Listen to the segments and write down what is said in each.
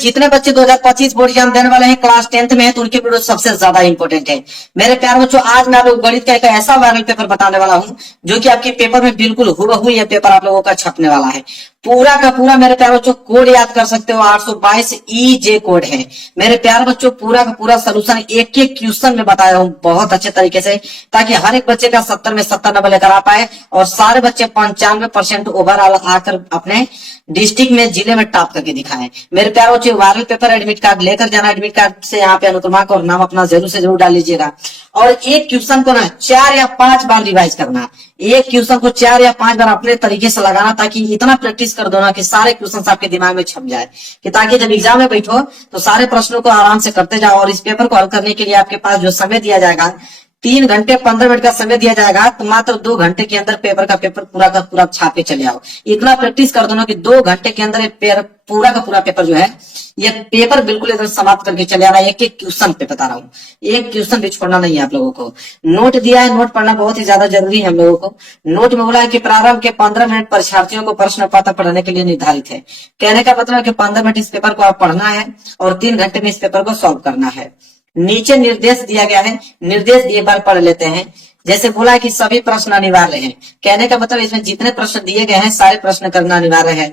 जितने बच्चे 2025 board exam देने वाले हैं क्लास 10th में है तो उनके वीडियो सबसे ज्यादा इंपॉर्टेंट है। मेरे प्यारे बच्चों, आज मैं आप लोग गणित का एक ऐसा वायरल पेपर बताने वाला हूं जो कि आपके पेपर में बिल्कुल हुबहू ये पेपर आप लोगों का छपने वाला है। पूरा का पूरा मेरे प्यारे बच्चों कोड याद कर सकते हो, 822 EJ कोड है। मेरे प्यारे बच्चों, पूरा का पूरा सोल्यूशन एक एक क्वेश्चन में बताया हूं बहुत अच्छे तरीके से, ताकि हर एक बच्चे का 70 में 70 नंबर लेकर आ पाए और सारे बच्चे 95% ओवरऑल आकर अपने डिस्ट्रिक्ट में, जिले में टॉप करके दिखाएं। मेरे प्यारे बच्चों, वायरल पेपर एडमिट कार्ड लेकर जाना, एडमिट कार्ड से यहाँ पे अनुक्रमा और नाम अपना जरूर से जरूर डाल लीजिएगा। और एक क्वेश्चन को ना 4 या 5 बार रिवाइज करना, एक क्वेश्चन को 4 या 5 बार अपने तरीके से लगाना, ताकि इतना प्रैक्टिस कर दो ना कि सारे क्वेश्चन आपके दिमाग में छप जाए, कि ताकि जब एग्जाम में बैठो तो सारे प्रश्नों को आराम से करते जाओ। और इस पेपर को हल करने के लिए आपके पास जो समय दिया जाएगा, 3 घंटे 15 मिनट का समय दिया जाएगा, तो मात्र 2 घंटे के अंदर पेपर का पेपर पूरा का पूरा छाप के चले आओ। इतना प्रैक्टिस कर दो ना कि 2 घंटे के अंदर पूरा का पूरा पेपर जो है, ये पेपर बिल्कुल एकदम समाप्त करके चले आना। एक एक क्वेश्चन पे बता रहा हूँ, एक क्वेश्चन भी छोड़ना नहीं है आप लोगों को। नोट दिया है, नोट पढ़ना बहुत ही ज्यादा जरूरी है हम लोगों को। नोट में बोला है कि प्रारंभ के 15 मिनट परीक्षार्थियों को प्रश्न पत्र पढ़ने के लिए निर्धारित है। कहने का मतलब है कि 15 मिनट इस पेपर को आप पढ़ना है और 3 घंटे में इस पेपर को सॉल्व करना है। नीचे निर्देश दिया गया है, निर्देश एक बार पढ़ लेते हैं। जैसे बोला है कि सभी प्रश्न अनिवार्य हैं, कहने का मतलब इसमें जितने प्रश्न दिए गए हैं सारे प्रश्न करना अनिवार्य है।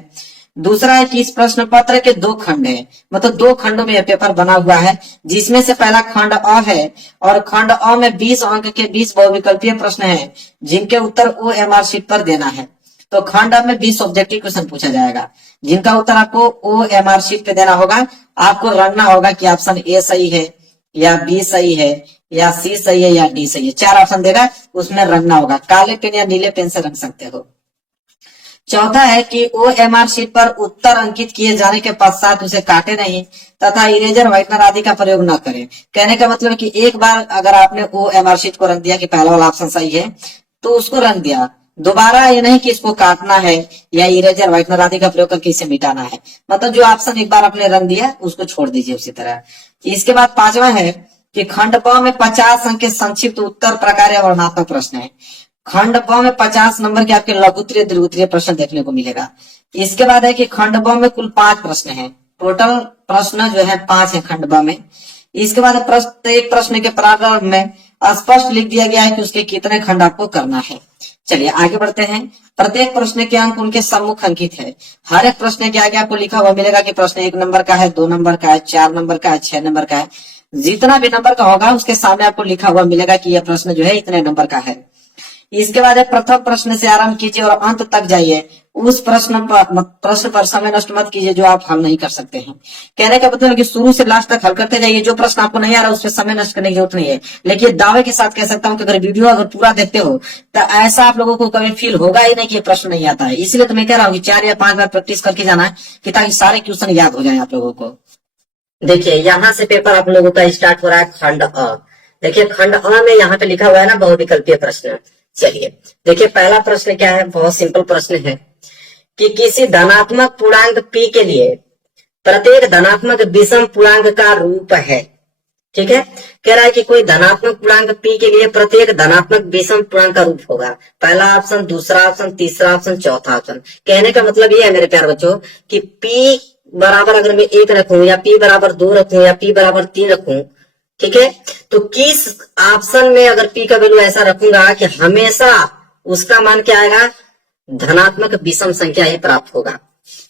दूसरा है कि इस प्रश्न पत्र के 2 खंड है, मतलब 2 खंडों में यह पेपर बना हुआ है, जिसमें से पहला खंड अ है और खंड अ में 20 अंक के 20 बहुविकल्पीय प्रश्न है, जिनके उत्तर OMR शीट पर देना है। तो खंड अ में 20 ऑब्जेक्टिव क्वेश्चन पूछा जाएगा, जिनका उत्तर आपको OMR शीट पे देना होगा। आपको रखना होगा कि ऑप्शन ए सही है या बी सही है या सी सही है या डी सही है। 4 ऑप्शन देगा, उसमें रंगना होगा। काले पेन या नीले पेन से रंग सकते हो। चौथा है कि OMR शीट पर उत्तर अंकित किए जाने के पश्चात उसे काटे नहीं तथा इरेजर, व्हाइटनर आदि का प्रयोग न करें। कहने का मतलब है कि एक बार अगर आपने OMR शीट को रंग दिया कि पहला वाला ऑप्शन सही है, तो उसको रंग दिया, दोबारा ये नहीं कि इसको काटना है या इरेजर, व्हाइटनर आदि का प्रयोग करके इसे मिटाना है। मतलब जो ऑप्शन एक बार आपने रंग दिया उसको छोड़ दीजिए उसी तरह। इसके बाद 5वां है कि खंड ब में 50 अंक के संक्षिप्त उत्तर प्रकार या वर्णनात्मक प्रश्न है। खंड ब में 50 नंबर के आपके लघुत्तरीय दीर्घोत्तरीय प्रश्न देखने को मिलेगा। इसके बाद है कि खंड ब में कुल 5 प्रश्न है, टोटल प्रश्न जो है 5 है खंड ब में। इसके बाद प्रत्येक प्रश्न के प्रारंभ में स्पष्ट लिख दिया गया है कि उसके कितने खंड आपको करना है। चलिए आगे बढ़ते हैं। प्रत्येक प्रश्न के अंक उनके सम्मुख अंकित है। हर एक प्रश्न के आगे आपको लिखा हुआ मिलेगा कि प्रश्न 1 नंबर का है, 2 नंबर का है, 4 नंबर का है, 6 नंबर का है। जितना भी नंबर का होगा उसके सामने आपको लिखा हुआ मिलेगा कि यह प्रश्न जो है इतने नंबर का है। इसके बाद प्रथम प्रश्न से आरंभ कीजिए और अंत तक जाइए। उस प्रश्न पर समय नष्ट मत कीजिए जो आप हल नहीं कर सकते हैं। कहने का मतलब है कि शुरू से लास्ट तक हल करते जाइए। जो प्रश्न आपको नहीं आ रहा उस पर समय नष्ट करने की जरूरत नहीं है। लेकिन दावे के साथ कह सकता हूं कि अगर वीडियो अगर पूरा देखते हो तो ऐसा आप लोगों को कभी फील होगा ही नहीं कि ये प्रश्न नहीं आता है। इसलिए तो मैं कह रहा हूँ कि 4 या 5 बार प्रैक्टिस करके जाना है, कि ताकि सारे क्वेश्चन याद हो जाए आप लोगों को। देखिए यहाँ से पेपर आप लोगों का स्टार्ट हो रहा है खंड अ। देखिए खंड अ में यहाँ पे लिखा हुआ है ना बहुविकल्पीय प्रश्न। चलिए देखिए पहला प्रश्न क्या है, बहुत सिंपल प्रश्न है कि किसी धनात्मक पूर्णांक p के लिए प्रत्येक धनात्मक विषम पूर्णांक का रूप है। ठीक है, कह रहा है कि कोई धनात्मक पूर्णांक p के लिए प्रत्येक धनात्मक विषम पूर्णांक का रूप होगा। पहला ऑप्शन, दूसरा ऑप्शन, तीसरा ऑप्शन, चौथा ऑप्शन। कहने का मतलब ये है मेरे प्यारे बच्चों कि p बराबर अगर मैं 1 रखूं या p बराबर 2 रखूं या p बराबर 3 रखूं, ठीक है, तो किस ऑप्शन में अगर p का वैल्यू ऐसा रखूंगा कि हमेशा उसका मान क्या आएगा, धनात्मक विषम संख्या ही प्राप्त होगा।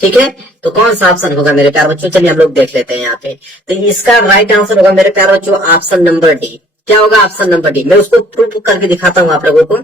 ठीक है, तो कौन सा ऑप्शन होगा मेरे प्यारे बच्चों, चलिए हम लोग देख लेते हैं यहाँ पे। तो इसका राइट आंसर होगा मेरे प्यारे बच्चों ऑप्शन नंबर डी। क्या होगा, ऑप्शन नंबर डी। मैं उसको प्रूफ करके दिखाता हूँ आप लोगों को।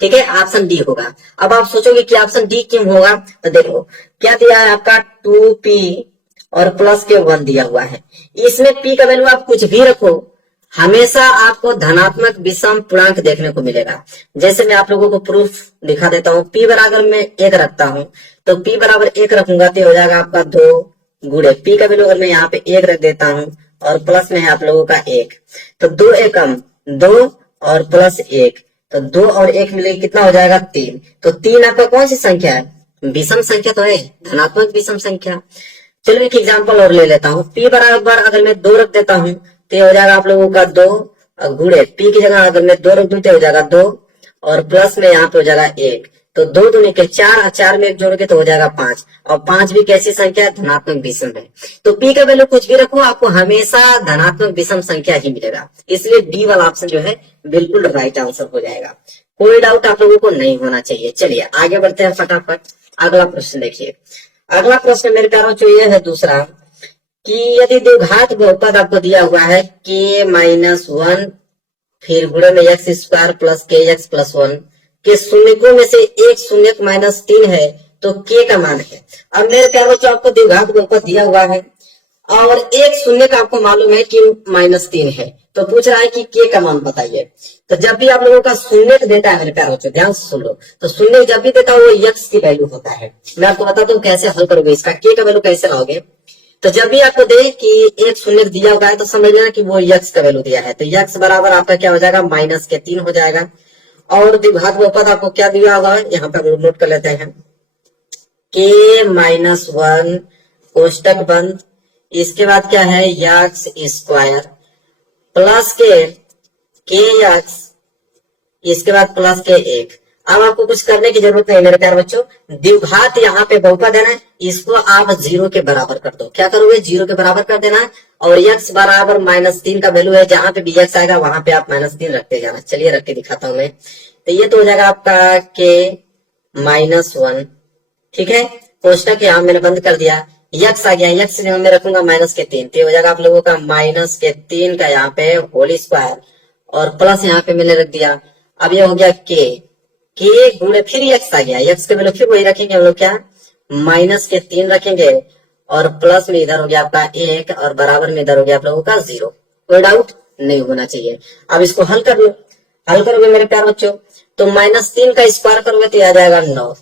ठीक है, ऑप्शन डी होगा। अब आप सोचोगे कि ऑप्शन डी क्यों होगा, तो देखो क्या दिया है आपका 2p और प्लस के 1 दिया हुआ है। इसमें p का वैल्यू आप कुछ भी रखो, हमेशा आपको धनात्मक विषम पूर्णांक देखने को मिलेगा। जैसे मैं आप लोगों को प्रूफ दिखा देता हूँ। p बराबर मैं 1 रखता हूँ, तो p बराबर 1 रखूंगा तो हो जाएगा आपका 2 गुणे p का वैल्यू अगर मैं यहाँ पे 1 रख देता हूँ और प्लस में है आप लोगों का 1, तो 2 एकम 2 और प्लस 1, तो 2 और 1 मिलेगा कितना हो जाएगा 3। तो 3 आपका कौन सी संख्या है, विषम संख्या तो है, धनात्मक विषम संख्या। चलो एक एग्जाम्पल और ले लेता हूँ। p बराबर अगर मैं 2 रख देता हूँ तो हो जाएगा आप लोगों का 2 गुणे p की जगह अगर मैं 2 रख दूं तो हो जाएगा 2 और प्लस में यहाँ पे हो जाएगा 1, तो 2 दूनी के 4 और 4 में एक जोड़ोगे तो हो जाएगा 5, और 5 भी कैसी संख्या है, धनात्मक विषम है। तो p का वैल्यू कुछ भी रखो, आपको हमेशा धनात्मक विषम संख्या ही मिलेगा, इसलिए डी वाला ऑप्शन जो है बिल्कुल राइट आंसर हो जाएगा। कोई डाउट आप लोगों को नहीं होना चाहिए। चलिए आगे बढ़ते हैं फटाफट। अगला प्रश्न देखिए। अगला प्रश्न मेरे प्यारों जो ये है दूसरा, कि यदि द्विघात बहुपद आपको दिया हुआ है k-1 फिर गुणे में एक्स स्क्वायर प्लस के एक्स प्लस 1 के शून्यकों में से एक शून्यक -3 है तो k का मान है। अब मेरे प्यारे बच्चों आपको द्विघात बहुपद दिया हुआ है और एक शून्यक आपको मालूम है कि -3 है, तो पूछ रहा है कि k का मान बताइए। तो जब भी आप लोगों का शून्यक देता है मेरे प्यारे बच्चों, ध्यान से सुन लो, तो शून्यक जब भी देता है वो x की वैल्यू होता है। मैं आपको बताता हूँ कैसे हल करोगे इसका, k का वैल्यू कैसे लाओगे। तो जब भी आपको दे कि एक शून्य दिया हुआ है तो समझ लेना कि वो x का वैल्यू दिया है, तो x बराबर आपका क्या हो जाएगा, -3 हो जाएगा। और द्विघात बहुपद आपको क्या दिया हुआ है, यहाँ पर नोट कर लेते हैं, k-1 कोष्टक बंद, इसके बाद क्या है x स्क्वायर प्लस के x, इसके बाद प्लस के 1। अब आपको कुछ करने की जरूरत नहीं मेरे प्यारे बच्चों, द्विघात यहाँ पे बहुपद है ना, इसको आप 0 के बराबर कर दो। क्या करोगे, 0 के बराबर कर देना, और x बराबर -3 का वैल्यू है, जहां पे भी x आएगा वहां पे आप -3 रखते जाना। चलिए रख के दिखाता हूं मैं। तो ये तो हो जाएगा आपका k-1, ठीक है, कोष्टक यहाँ मैंने बंद कर दिया, x आ गया, x मैं रखूंगा -3, तो हो जाएगा आप लोगों का -3 का यहाँ पे होल स्क्वायर और प्लस यहाँ पे मैंने रख दिया। अब ये हो गया के गुणे फिर x आ गया, x के वैल्यू फिर वही रखेंगे हम लोग, क्या -3 रखेंगे और प्लस में इधर हो गया आपका 1 और बराबर में इधर हो गया आप लोगों का 0। कोई डाउट नहीं होना चाहिए। अब इसको हल कर लो, हल करोगे मेरे प्यारे बच्चों तो -3 का स्क्वायर करोगे तो आ जाएगा 9,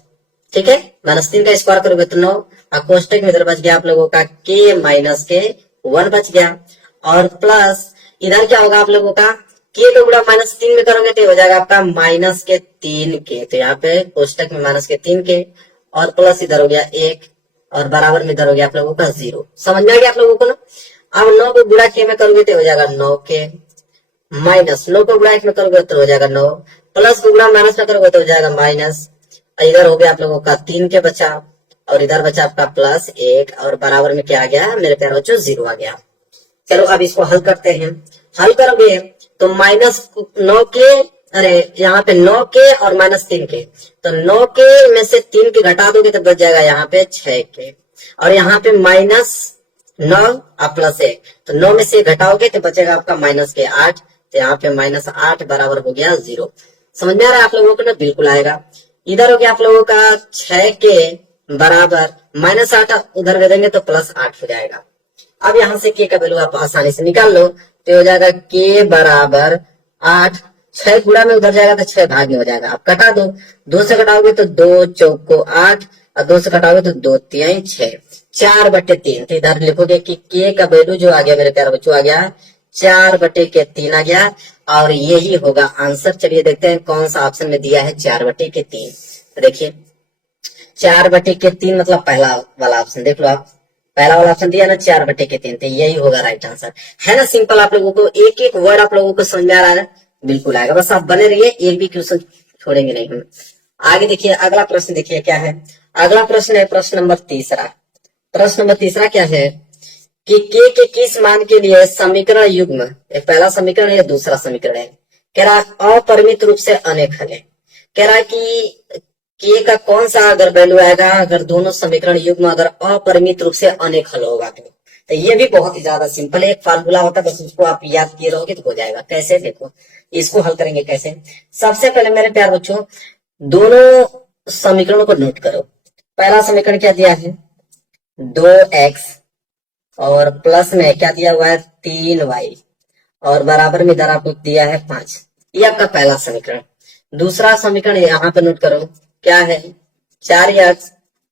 ठीक है, -3 का स्क्वायर करोगे तो 9, और कोष्टक में इधर बच गया आप लोगों का k-1 बच गया, और प्लस इधर क्या होगा आप लोगों का k को गुणा -3 में करोगे तो हो जाएगा आपका -3k, तो यहाँ पे कोष्टक में -3k और प्लस इधर हो गया 1 और बराबर में इधर हो गया आप लोगों का 0। समझ में आ गया आप लोगों को ना। अब 9 को गुणा k में करोगे तो हो जाएगा 9k, माइनस 9 को गुणा 1 में करोगे तो हो जाएगा 9, प्लस को गुणा माइनस में करोगे तो हो जाएगा माइनस, इधर हो गया आप लोगों का 3k बचा और इधर बचा आपका +1 और बराबर में क्या आ गया मेरे प्यारे बच्चों 0 आ गया। चलो अब इसको हल करते हैं। हल करोगे तो -9k, अरे यहाँ पे 9k और -3k, तो 9k में से 3 के घटा दोगे तो बच जाएगा यहाँ पे 6k, और यहाँ पे -9 और +1, तो 9 में से घटाओगे तो बचेगा आपका -8, तो यहाँ पे -8 बराबर हो गया 0। समझ में आ रहा है आप लोगों को ना, बिल्कुल आएगा। इधर हो गया आप लोगों का 6k बराबर -8, उधर दे देंगे तो +8 हो जाएगा। अब यहाँ से k का वैल्यू आप आसानी से निकाल लो, तो हो जाएगा k बराबर 8, 6 गुणा में उधर जाएगा तो 6 भाग में हो जाएगा। आप कटा दो, 2 से घटाओगे तो 2 चौको 8 और 2 से घटाओगे तो 2 3 6, 4/3, तो इधर लिखोगे कि k का वैल्यू जो आ गया मेरे प्यारे बच्चों आ गया 4/3 आ गया, और यही होगा आंसर। चलिए देखते हैं कौन सा ऑप्शन में दिया है 4/3। तो देखिए 4/3 मतलब पहला वाला ऑप्शन, देख लो आप, पहला वाला ऑप्शन दिया ना 4/3, तो यही होगा राइट आंसर, है ना। सिंपल, आप लोगों को एक एक वर्ड आप लोगों को समझ में आ रहा है ना, बिल्कुल आएगा। बस आप बने रहिए, एक भी क्वेश्चन छोड़ेंगे नहीं हम। आगे देखिए अगला प्रश्न, देखिए क्या है अगला प्रश्न है प्रश्न नंबर 3। प्रश्न नंबर 3 क्या है कि k के किस मान के लिए समीकरण युग्म, पहला समीकरण है या दूसरा समीकरण है, कह रहा अपरिमित रूप से अनेक हल है। कह रहा है कि k का कौन सा अगर वैल्यू आएगा अगर दोनों समीकरण युग्म अगर अपरिमित रूप से अनेक हल होगा तो ये भी बहुत ही ज्यादा सिंपल है। एक फार्मूला होता है, बस उसको आप याद किए रहोगे तो हो जाएगा। कैसे, देखो इसको हल करेंगे कैसे। सबसे पहले मेरे प्यार बच्चों दोनों समीकरणों को नोट करो। पहला समीकरण क्या दिया है 2x और प्लस में क्या दिया हुआ है 3y और बराबर में इधर आपको दिया है 5, ये आपका पहला समीकरण। दूसरा समीकरण यहाँ पे नोट करो क्या है 4x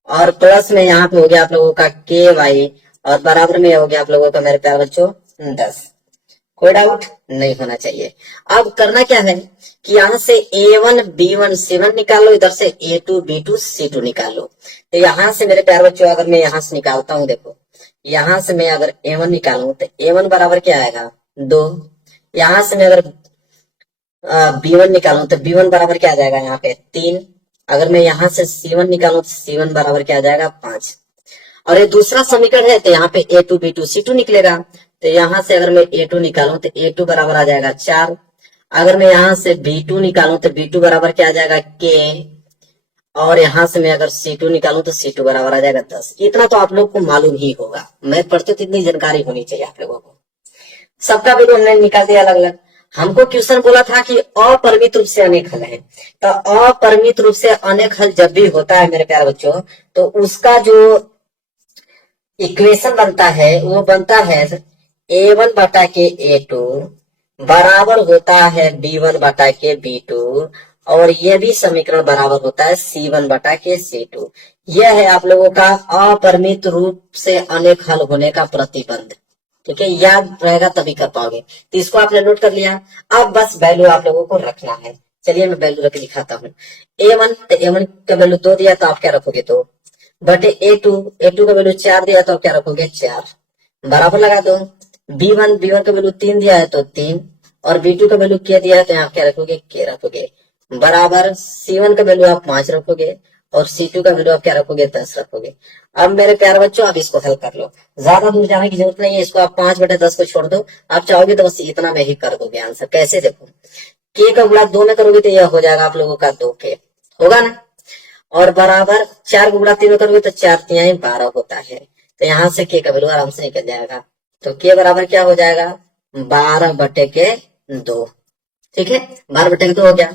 और प्लस में यहाँ पे हो गया आप लोगों का ky और बराबर में हो गया आप लोगों का मेरे प्यारे बच्चों 10। कोई डाउट नहीं होना चाहिए। अब करना क्या है कि यहाँ से a1 b1 c1 निकाल लो, इधर से a2 b2 c2 निकाल लो। तो यहाँ से मेरे प्यारे बच्चों अगर मैं यहाँ से निकालता हूँ, देखो यहाँ से मैं अगर a1 निकालूं तो a1 बराबर क्या आएगा 2, यहाँ से मैं अगर b1 निकालूं तो b1 बराबर क्या आ जाएगा यहाँ पे 3, अगर मैं यहाँ से C1 निकालूं तो C1 बराबर क्या आ जाएगा 5। और ये दूसरा समीकरण है तो यहाँ पे A2 B2 C2 निकलेगा। तो यहाँ से अगर मैं A2 निकालूं तो A2 बराबर आ जाएगा 4। अगर मैं यहाँ से B2 निकालूं तो B2 बराबर क्या आ जाएगा K। और यहाँ से मैं अगर C2 निकालूं तो C2 बराबर आ जाएगा 10। इतना तो आप लोग को मालूम ही होगा, मैं पढ़ते तो इतनी जानकारी होनी चाहिए आप लोगों को। सबका वैल्यू हमने निकाल दिया अलग अलग। हमको क्वेश्चन बोला था कि अपरिमित रूप से अनेक हल है, तो अपरिमित रूप से अनेक हल जब भी होता है मेरे प्यारे बच्चों, तो उसका जो इक्वेशन बनता है वो बनता है A1 बटा के A2 बराबर होता है B1 बटा के B2, और ये भी समीकरण बराबर होता है C1 बटा के C2। यह है आप लोगों का अपरिमित रूप से अनेक हल होने का प्रतिबंध। ठीक है, याद रहेगा तभी कर पाओगे। तो इसको आपने नोट कर लिया। अब बस वैल्यू आप लोगों को रखना है। चलिए मैं वैल्यू रख दिखाता हूँ। A1 तो A1 का वैल्यू 2 दिया तो आप क्या रखोगे 2 बटे A2 का वैल्यू 4 दिया तो आप क्या रखोगे 4 बराबर लगा दो। B1 का वैल्यू 3 दिया है तो 3, और B2 का वैल्यू क्या दिया है तो यहाँ क्या रखोगे K रखोगे बराबर। C1 का वैल्यू आप 5 रखोगे और C2 का वैल्यू आप क्या रखोगे 10 रखोगे। अब मेरे प्यारे बच्चों आप इसको हल कर लो, ज्यादा दूर जाने की जरूरत नहीं है। इसको आप 5 बटे 10 को छोड़ दो, आप चाहोगे तो बस इतना में ही कर दोगे आंसर। कैसे देखो, K का गुणा 2 में करोगे तो यह हो जाएगा आप लोगों का 2K होगा ना, और बराबर 4 गुणा 3 में करोगे तो 4 3 12 होता है। तो यहाँ से K का वैल्यू आराम से निकल जाएगा। तो K बराबर क्या हो जाएगा 12 बटे के 2। ठीक है, 12 बटे के 2 हो गया।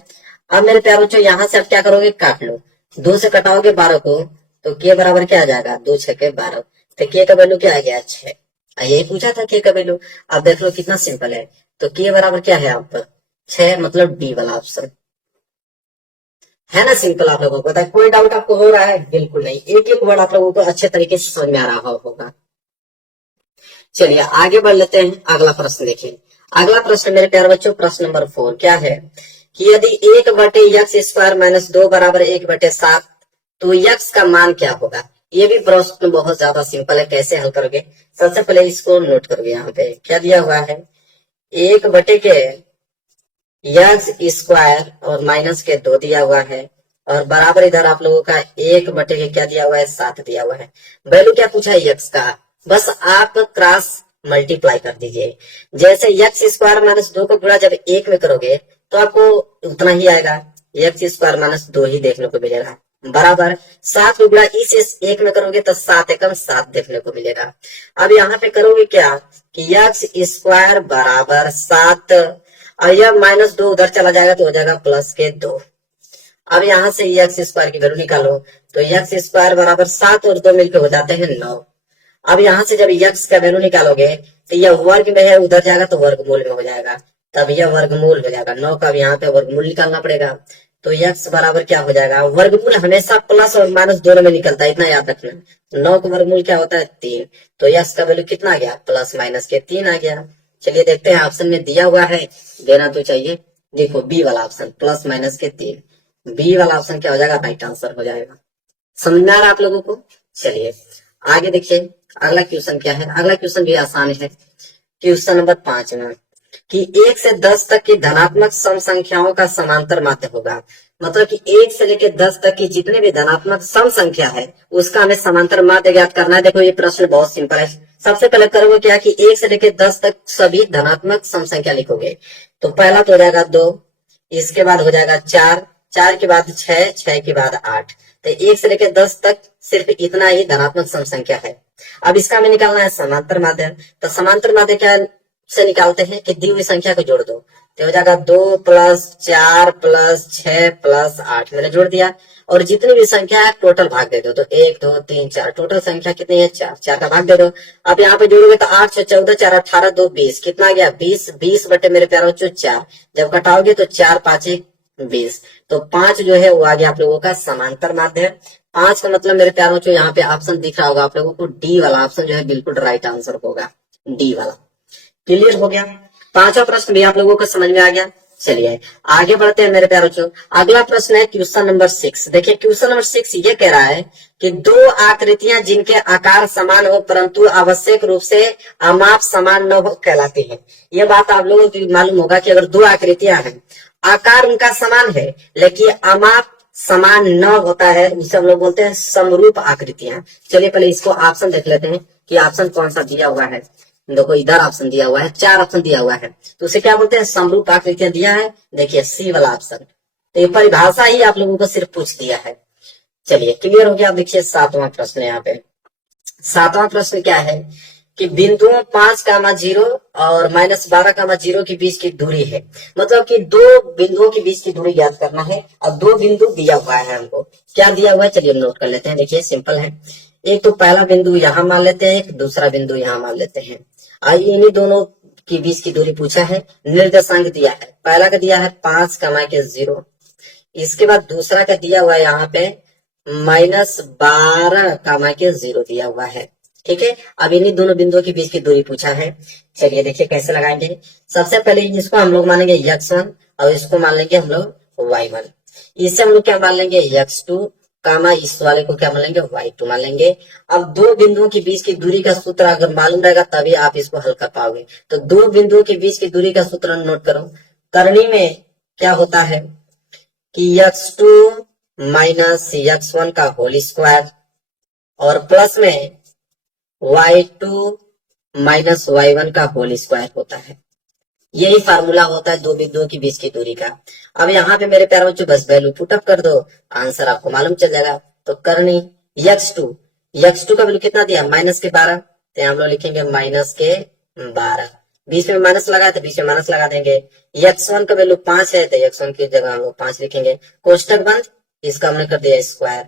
अब मेरे प्यारे बच्चों यहाँ से आप क्या करोगे, काट लो। 2 से कटाओगे 12 को तो K बराबर क्या आ जाएगा 2 6 के 12। तो K का वैल्यू क्या आ गया 6। यही पूछा था K का वैल्यू। अब देख लो कितना सिंपल है। तो K बराबर क्या है आप 6, मतलब डी वाला ऑप्शन है ना। सिंपल आप लोगों को पता है। कोई डाउट आपको हो रहा है? बिल्कुल नहीं, एक एक वर्ड आप लोगों को अच्छे तरीके से समझ में आ रहा होगा। चलिए आगे बढ़ लेते हैं। अगला प्रश्न देखिए। अगला प्रश्न मेरे प्यारे बच्चों प्रश्न नंबर 4 क्या है कि यदि 1 बटे यक्स स्क्वायर माइनस 2 बराबर 1 बटे 7 तो यक्स का मान क्या होगा। ये भी प्रश्न बहुत ज्यादा सिंपल है। कैसे हल करोगे, सबसे पहले इसको नोट करोगे। यहाँ पे क्या दिया हुआ है 1 बटे के यक्स स्क्वायर और माइनस के 2 दिया हुआ है, और बराबर इधर आप लोगों का 1 बटे के क्या दिया हुआ है 7 दिया हुआ है। वैल्यू क्या पूछा है यक्स का, बस आप क्रॉस मल्टीप्लाई कर दीजिए। जैसे यक्स स्क्वायर माइनस 2 को गुणा जब 1 में करोगे तो आपको उतना ही आएगा, यक्स स्क्वायर माइनस 2 ही देखने को मिलेगा बराबर। 7 को गुणा इस 1 में करोगे तो 7 एकम 7 देखने को मिलेगा। अब यहाँ पे करोगे क्या कि यक्स स्क्वायर बराबर 7, और यह माइनस 2 उधर चला जाएगा तो हो जाएगा प्लस के 2। अब यहाँ से यक्स स्क्वायर की वैल्यू निकालो तो यक्स स्क्वायर बराबर 7 और 2 मिलकर हो जाते हैं 9। अब यहाँ से जब यक्स का वैल्यू निकालोगे तो यह वर्ग में है, उधर जाएगा तो वर्गमूल में हो जाएगा, तब यह वर्गमूल हो जाएगा 9 का। अब यहाँ पे वर्गमूल निकालना पड़ेगा। तो यक्स बराबर क्या हो जाएगा, वर्गमूल हमेशा प्लस और माइनस दोनों में निकलता है, इतना याद रखना। 9 का वर्गमूल क्या होता है 3, तो यक्स का वैल्यू कितना आ गया प्लस माइनस के 3 आ गया। चलिए देखते हैं, ऑप्शन में दिया हुआ है, देना तो चाहिए। देखो बी वाला ऑप्शन प्लस माइनस के 3, बी वाला ऑप्शन क्या हो जाएगा राइट आंसर हो जाएगा। समझ में आ रहा है आप लोगों को। चलिए आगे देखिए अगला क्वेश्चन क्या है। अगला क्वेश्चन भी आसान है। क्वेश्चन नंबर 5 में कि 1 से 10 तक की धनात्मक सम संख्याओं का समांतर माध्य होगा। मतलब कि 1 से लेकर 10 तक की जितने भी धनात्मक सम संख्या है उसका हमें समांतर माध्य ज्ञात करना है। देखो ये प्रश्न बहुत सिंपल है। सबसे पहले करोगे क्या कि 1 से लेकर 10 तक सभी धनात्मक सम संख्या लिखोगे। तो पहला तो हो जाएगा 2, इसके बाद हो जाएगा 4, 4 के बाद 6, 6 के बाद 8। तो 1 से लेकर 10 तक सिर्फ इतना ही धनात्मक सम संख्या है। अब इसका हमें निकालना है समांतर माध्य। तो समांतर माध्य क्या से निकालते हैं कि दी हुई संख्या को जोड़ दो, तो हो जाएगा 2 प्लस 4 प्लस 6 प्लस 8, मैंने जोड़ दिया। और जितनी भी संख्या है टोटल भाग दे दो, तो 1 2 3 4, टोटल संख्या कितनी है 4, 4 का भाग दे दो। अब यहाँ पे जोड़ोगे तो 8 6 14 4 18 2 20, कितना आ गया 20, 20 बटे मेरे प्यारे बच्चों 4, जब घटाओगे तो 4 5 20, तो 5 जो है वो आ गया आप लोगों का समांतर माध्य। 5 का मतलब मेरे प्यारे बच्चों यहाँ पे ऑप्शन दिख रहा होगा आप लोगों को, डी वाला ऑप्शन जो है बिल्कुल राइट आंसर होगा, डी वाला। क्लियर हो गया। पांचवा प्रश्न भी आप लोगों को समझ में आ गया। चलिए आगे बढ़ते हैं मेरे प्यारे बच्चों। अगला प्रश्न है क्वेश्चन नंबर 6। देखिए क्वेश्चन नंबर 6 ये कह रहा है कि दो आकृतियां जिनके आकार समान हो परंतु आवश्यक रूप से अमाप समान न हो कहलाती है। ये बात आप लोगों को मालूम होगा कि अगर दो आकृतियां हैं, आकार उनका समान है लेकिन अमाप समान न होता है उसे हम लोग बोलते हैं समरूप आकृतियां। चलिए पहले इसको ऑप्शन देख लेते हैं कि ऑप्शन कौन सा दिया हुआ है। देखो इधर ऑप्शन दिया हुआ है, 4 ऑप्शन दिया हुआ है, तो उसे क्या बोलते हैं, समरूप आकृतियां दिया है। देखिए सी वाला ऑप्शन, तो ये परिभाषा ही आप लोगों को सिर्फ पूछ दिया है। चलिए क्लियर हो गया। आप देखिए 7वां प्रश्न यहाँ पे। 7वां प्रश्न क्या है कि बिंदुओं 5,0 और -12,0 के बीच की दूरी है। मतलब कि दो बिंदुओं के बीच की दूरी ज्ञात करना है और 2 बिंदु दिया हुआ है हमको। क्या दिया हुआ है चलिए हम नोट कर लेते हैं। देखिए सिंपल है, एक तो पहला बिंदु यहाँ मान लेते हैं, एक दूसरा बिंदु यहाँ मान लेते हैं। आइए इन्हीं दोनों के बीच की दूरी पूछा है, निर्देशांक दिया है। पहला का दिया है 5,0, इसके बाद दूसरा का दिया हुआ है यहाँ पे -12,0 दिया हुआ है। ठीक है, अब इन्हीं दोनों बिंदुओं के बीच की दूरी पूछा है। चलिए देखिए कैसे लगाएंगे। सबसे पहले इसको हम लोग मानेंगे x1 और इसको मान लेंगे हम लोग y1। इससे हम लोग क्या मान लेंगे x2, इस वाले को क्या मान लेंगे y2 मान लेंगे। अब दो बिंदुओं के बीच की दूरी का सूत्र अगर मालूम रहेगा तभी आप इसको हल कर पाओगे। तो दो बिंदुओं के बीच की दूरी का सूत्र नोट करो। करनी में क्या होता है कि x2 माइनस x1 का होल स्क्वायर और प्लस में y2 माइनस y1 का होल स्क्वायर होता है। यही फार्मूला होता है दो बिंदुओं के बीच की दूरी का। अब यहाँ पे मेरे प्यारे बच्चों बस वैल्यू पुटअप कर दो, आंसर आपको मालूम चल जाएगा। तो करनी x2 का वैल्यू कितना दिया -12, तो हम लोग लिखेंगे -12। बीच में माइनस लगा तो बीच में माइनस लगा देंगे। x1 का वैल्यू 5 है तो x1 की जगह हम लोग 5 लिखेंगे, कोष्टक बंद, इसका हमने कर दिया स्क्वायर,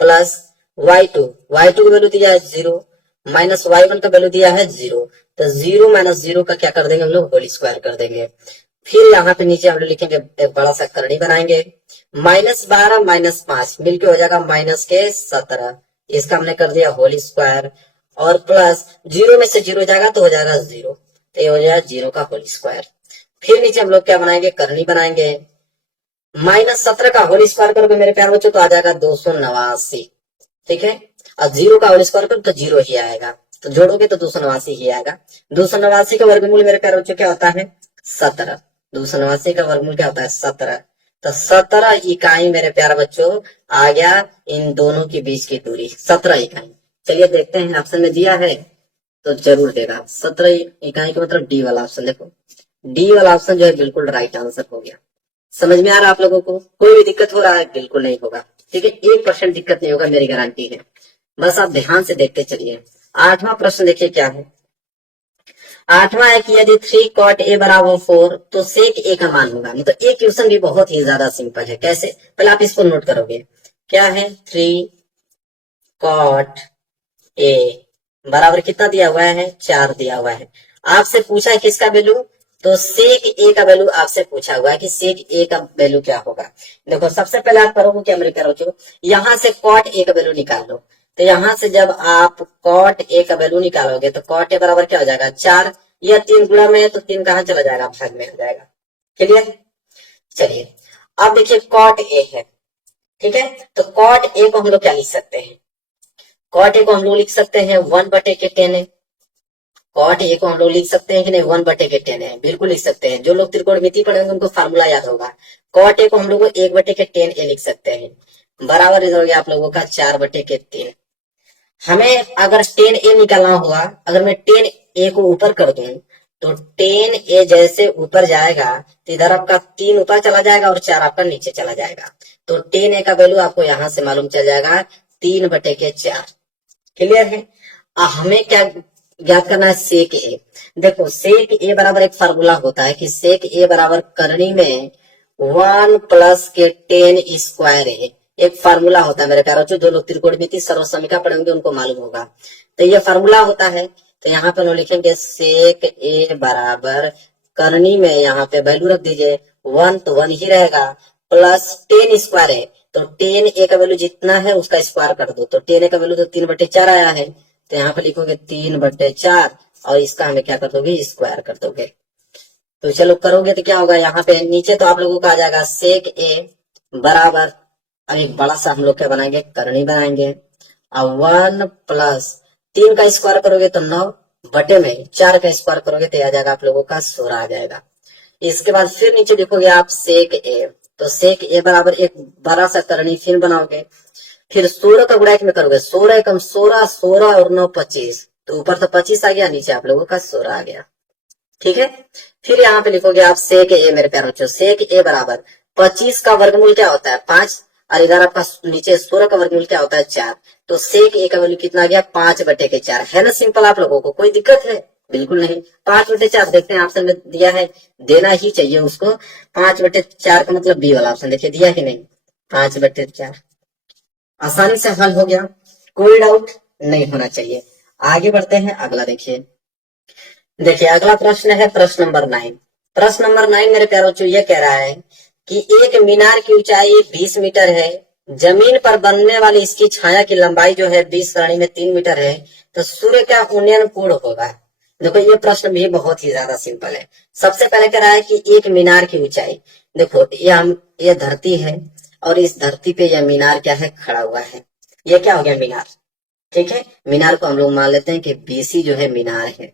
प्लस y2 का वैल्यू दिया है 0, माइनस y1 का वैल्यू दिया है 0, तो 0 माइनस 0 का क्या कर देंगे हम लोग होल स्क्वायर कर देंगे। फिर यहाँ पे नीचे हम लोग लिखेंगे एक बड़ा सा करनी बनाएंगे, -12 माइनस 5 मिलके हो जाएगा -17, इसका हमने कर दिया होल स्क्वायर और प्लस 0 में से 0 जाएगा तो हो जाएगा 0, तो ये हो जाएगा 0 का होल स्क्वायर। फिर नीचे हम लोग क्या बनाएंगे, करनी बनाएंगे, -17 का होल स्क्वायर करोगे मेरे प्यारे बच्चों तो आ जाएगा 289। ठीक है, और 0 का होल स्क्वायर करो तो 0 ही आएगा, तो जोड़ोगे तो 289 ही आएगा। 289 का वर्गमूल मेरे प्यारे बच्चों क्या होता है 17। 289 का वर्गमूल क्या होता है 17, तो 17 इकाई मेरे प्यारे बच्चों आ गया इन दोनों के बीच की दूरी 17 इकाई। चलिए देखते हैं ऑप्शन में दिया है तो जरूर देगा 17 इकाई का मतलब डी वाला ऑप्शन। देखो डी वाला ऑप्शन जो है बिल्कुल राइट आंसर हो गया। समझ में आ रहा है आप लोगों को, कोई भी दिक्कत हो रहा है बिल्कुल नहीं होगा। ठीक है, 1% दिक्कत नहीं होगा, मेरी गारंटी है, बस आप ध्यान से देखते चलिए। 8वां प्रश्न देखिए क्या है। 8वां है कि यदि 3 cot a बराबर 4 तो sec a का मान होगा। मतलब ये क्वेश्चन भी बहुत ही ज्यादा सिंपल है। कैसे, पहले आप इसको नोट करोगे, क्या है 3 cot a बराबर कितना दिया हुआ है 4 दिया हुआ है। आपसे पूछा है किसका वैल्यू, तो सेक ए का वैल्यू आपसे पूछा हुआ है कि सेक ए का वैल्यू क्या होगा। देखो सबसे पहले आप करोगे क्या मेरे प्यारे बच्चों, यहाँ से कॉट ए का वैल्यू निकाल लो। तो यहाँ से जब आप कॉट ए का वैल्यू निकालोगे तो कॉट ए बराबर क्या हो जाएगा 4, यह 3 गुणा में है तो 3 कहाँ चला जाएगा, भाग में आ जाएगा। क्लियर, चलिए अब देखिए कॉट ए है। ठीक है, तो कॉट ए को हम लोग क्या लिख सकते हैं, कॉट ए को हम लोग लिख सकते हैं 1/10 है। कॉट ए को हम लोग लिख सकते हैं कि नहीं 1/10 है, बिल्कुल लिख सकते हैं। जो लोग त्रिकोणमिति पढ़ेंगे उनको फार्मूला याद होगा। कॉट ए को हम लोग 1/10 ए लिख सकते हैं, बराबर इधर हो गया आप लोगों का 4/3। हमें अगर 10 ए निकालना हुआ, अगर मैं 10 ए को ऊपर कर दूं तो 10 ए जैसे ऊपर जाएगा तो इधर आपका 3 ऊपर चला जाएगा और 4 आपका नीचे चला जाएगा। तो 10 ए का वैल्यू आपको यहां से मालूम चल जाएगा 3/4। क्लियर है। हमें क्या ज्ञात करना है, सेक ए। देखो सेक ए बराबर एक फार्मूला होता है कि सेक ए बराबर करनी में 1 प्लस के 10 स्क्वायर है, एक फार्मूला होता है मेरे प्यारे बच्चों। जो लोग त्रिकोणमिति सर्वसमीका पढ़ेंगे उनको मालूम होगा। तो ये फार्मूला होता है, तो यहाँ पे हम लिखेंगे सेक ए बराबर करनी में यहाँ पे वैल्यू रख दीजिए 1, तो 1 ही रहेगा, प्लस 10 स्क्वायर है तो 10 ए का वैल्यू जितना है उसका स्क्वायर कर दो। तो 10 ए का वैल्यू तो 3/4 आया है, तो यहाँ पे लिखोगे 3/4 और इसका हमें क्या कर दोगे स्क्वायर कर दोगे। तो चलो करोगे तो क्या होगा, यहाँ पे नीचे तो आप लोगों का आ जाएगा सेक ए बराबर, अब एक बड़ा सा हम लोग क्या बनाएंगे, करनी बनाएंगे, और 1 प्लस 3 का स्क्वायर करोगे तो 9/4 का स्क्वायर करोगे तो आ जाएगा आप लोगों का 16 आ जाएगा। इसके बाद फिर नीचे देखोगे आप सेक ए तो सेक ए बराबर एक बड़ा सा करणीय फिर बनाओगे, फिर 16 का गुणा एक में करोगे, 16 एकम 16, 16 और 9 25, तो ऊपर तो 25 आ गया, नीचे आप लोगों का 16 आ गया। ठीक है, फिर यहाँ पे लिखोगे आप सेक ए मेरे प्यारे बच्चों, सेक ए बराबर 25 का वर्गमूल क्या होता है 5, और इधर आपका नीचे 16 का वर्गमूल क्या होता है 4, तो सेक ए का वैल्यू कितना आ गया 5/4 है ना। सिंपल, आप लोगों को कोई दिक्कत है? बिल्कुल नहीं। 5/4 देखते हैं ऑप्शन में दिया है, देना ही चाहिए उसको। 5/4 का मतलब बी वाला ऑप्शन देखिए दिया कि नहीं, 5/4 आसानी से हल हो गया, कोई डाउट नहीं होना चाहिए। आगे बढ़ते हैं, अगला देखिए। देखिए अगला प्रश्न है प्रश्न नंबर 9। प्रश्न नंबर 9 मेरे प्यारे बच्चों ये कह रहा है कि एक मीनार की ऊंचाई 20 मीटर है, जमीन पर बनने वाली इसकी छाया की लंबाई जो है 20 सरणी में 3 मीटर है, तो सूर्य का उन्नयन कोण होगा। देखो ये प्रश्न भी बहुत ही ज्यादा सिंपल है। सबसे पहले कह रहा है कि एक मीनार की ऊंचाई, देखो ये धरती है और इस धरती पे यह मीनार क्या है खड़ा हुआ है, ये क्या हो गया मीनार। ठीक है, मीनार को हम लोग मान लेते हैं कि बीसी जो है मीनार है।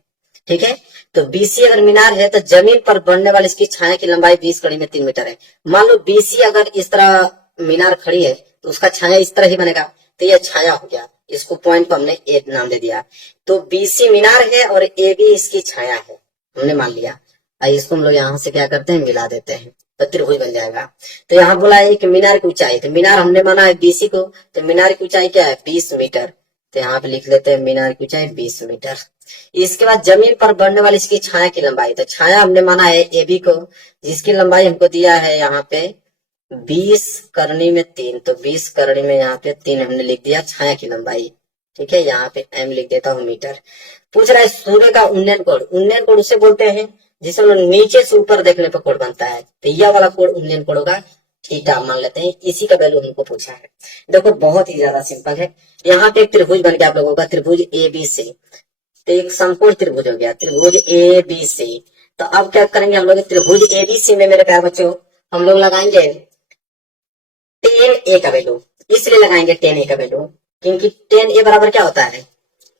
ठीक है, तो बीसी अगर मीनार है तो जमीन पर बनने वाली इसकी छाया की लंबाई 20 कड़ी में 3 मीटर है। मान लो बीसी अगर इस तरह मीनार खड़ी है तो उसका छाया इस तरह ही बनेगा, तो यह छाया हो गया, इसको पॉइंट पर हमने ए नाम दे दिया। तो बीसी मीनार है और ए बी इसकी छाया है, हमने मान लिया। इसको हम लोग यहाँ से क्या करते हैं मिला देते हैं, तो त्रिभुज बन जाएगा। तो यहाँ बोला है कि मीनार की ऊंचाई, तो मीनार हमने माना है बीसी को, तो मीनार की ऊंचाई क्या है 20 मीटर, तो यहाँ पे लिख लेते हैं मीनार की ऊंचाई 20 मीटर। इसके बाद जमीन पर बढ़ने वाली इसकी छाया की लंबाई, तो छाया हमने माना है ए बी को, जिसकी लंबाई हमको दिया है यहाँ पे 20 करनी में 3, तो 20 करनी में यहाँ पे 3 हमने लिख दिया छाया की लंबाई। ठीक है, यहाँ पे एम लिख देता हूँ मीटर। पूछ रहा है सूर्य का उन्नयन कोण, उन्नयन कोण उसे बोलते हैं जिसमें नीचे से ऊपर देखने पर कोण बनता है, तो यह वाला कोण उन्नयन कोण होगा, थीटा मान लेते हैं, इसी का वैल्यू हमको पूछा है। देखो बहुत ही ज्यादा सिंपल है। यहाँ पे एक त्रिभुज बन गया आप लोगों का, त्रिभुज ए बी सी, तो एक समकोण त्रिभुज हो गया त्रिभुज ए बी सी। तो अब क्या करेंगे हम लोग त्रिभुज ए बी सी में मेरे प्यारे बच्चों हम लोग लगाएंगे 10 ए का वैल्यू, इसलिए लगाएंगे 10 ए का वैल्यू क्योंकि 10 ए बराबर क्या होता है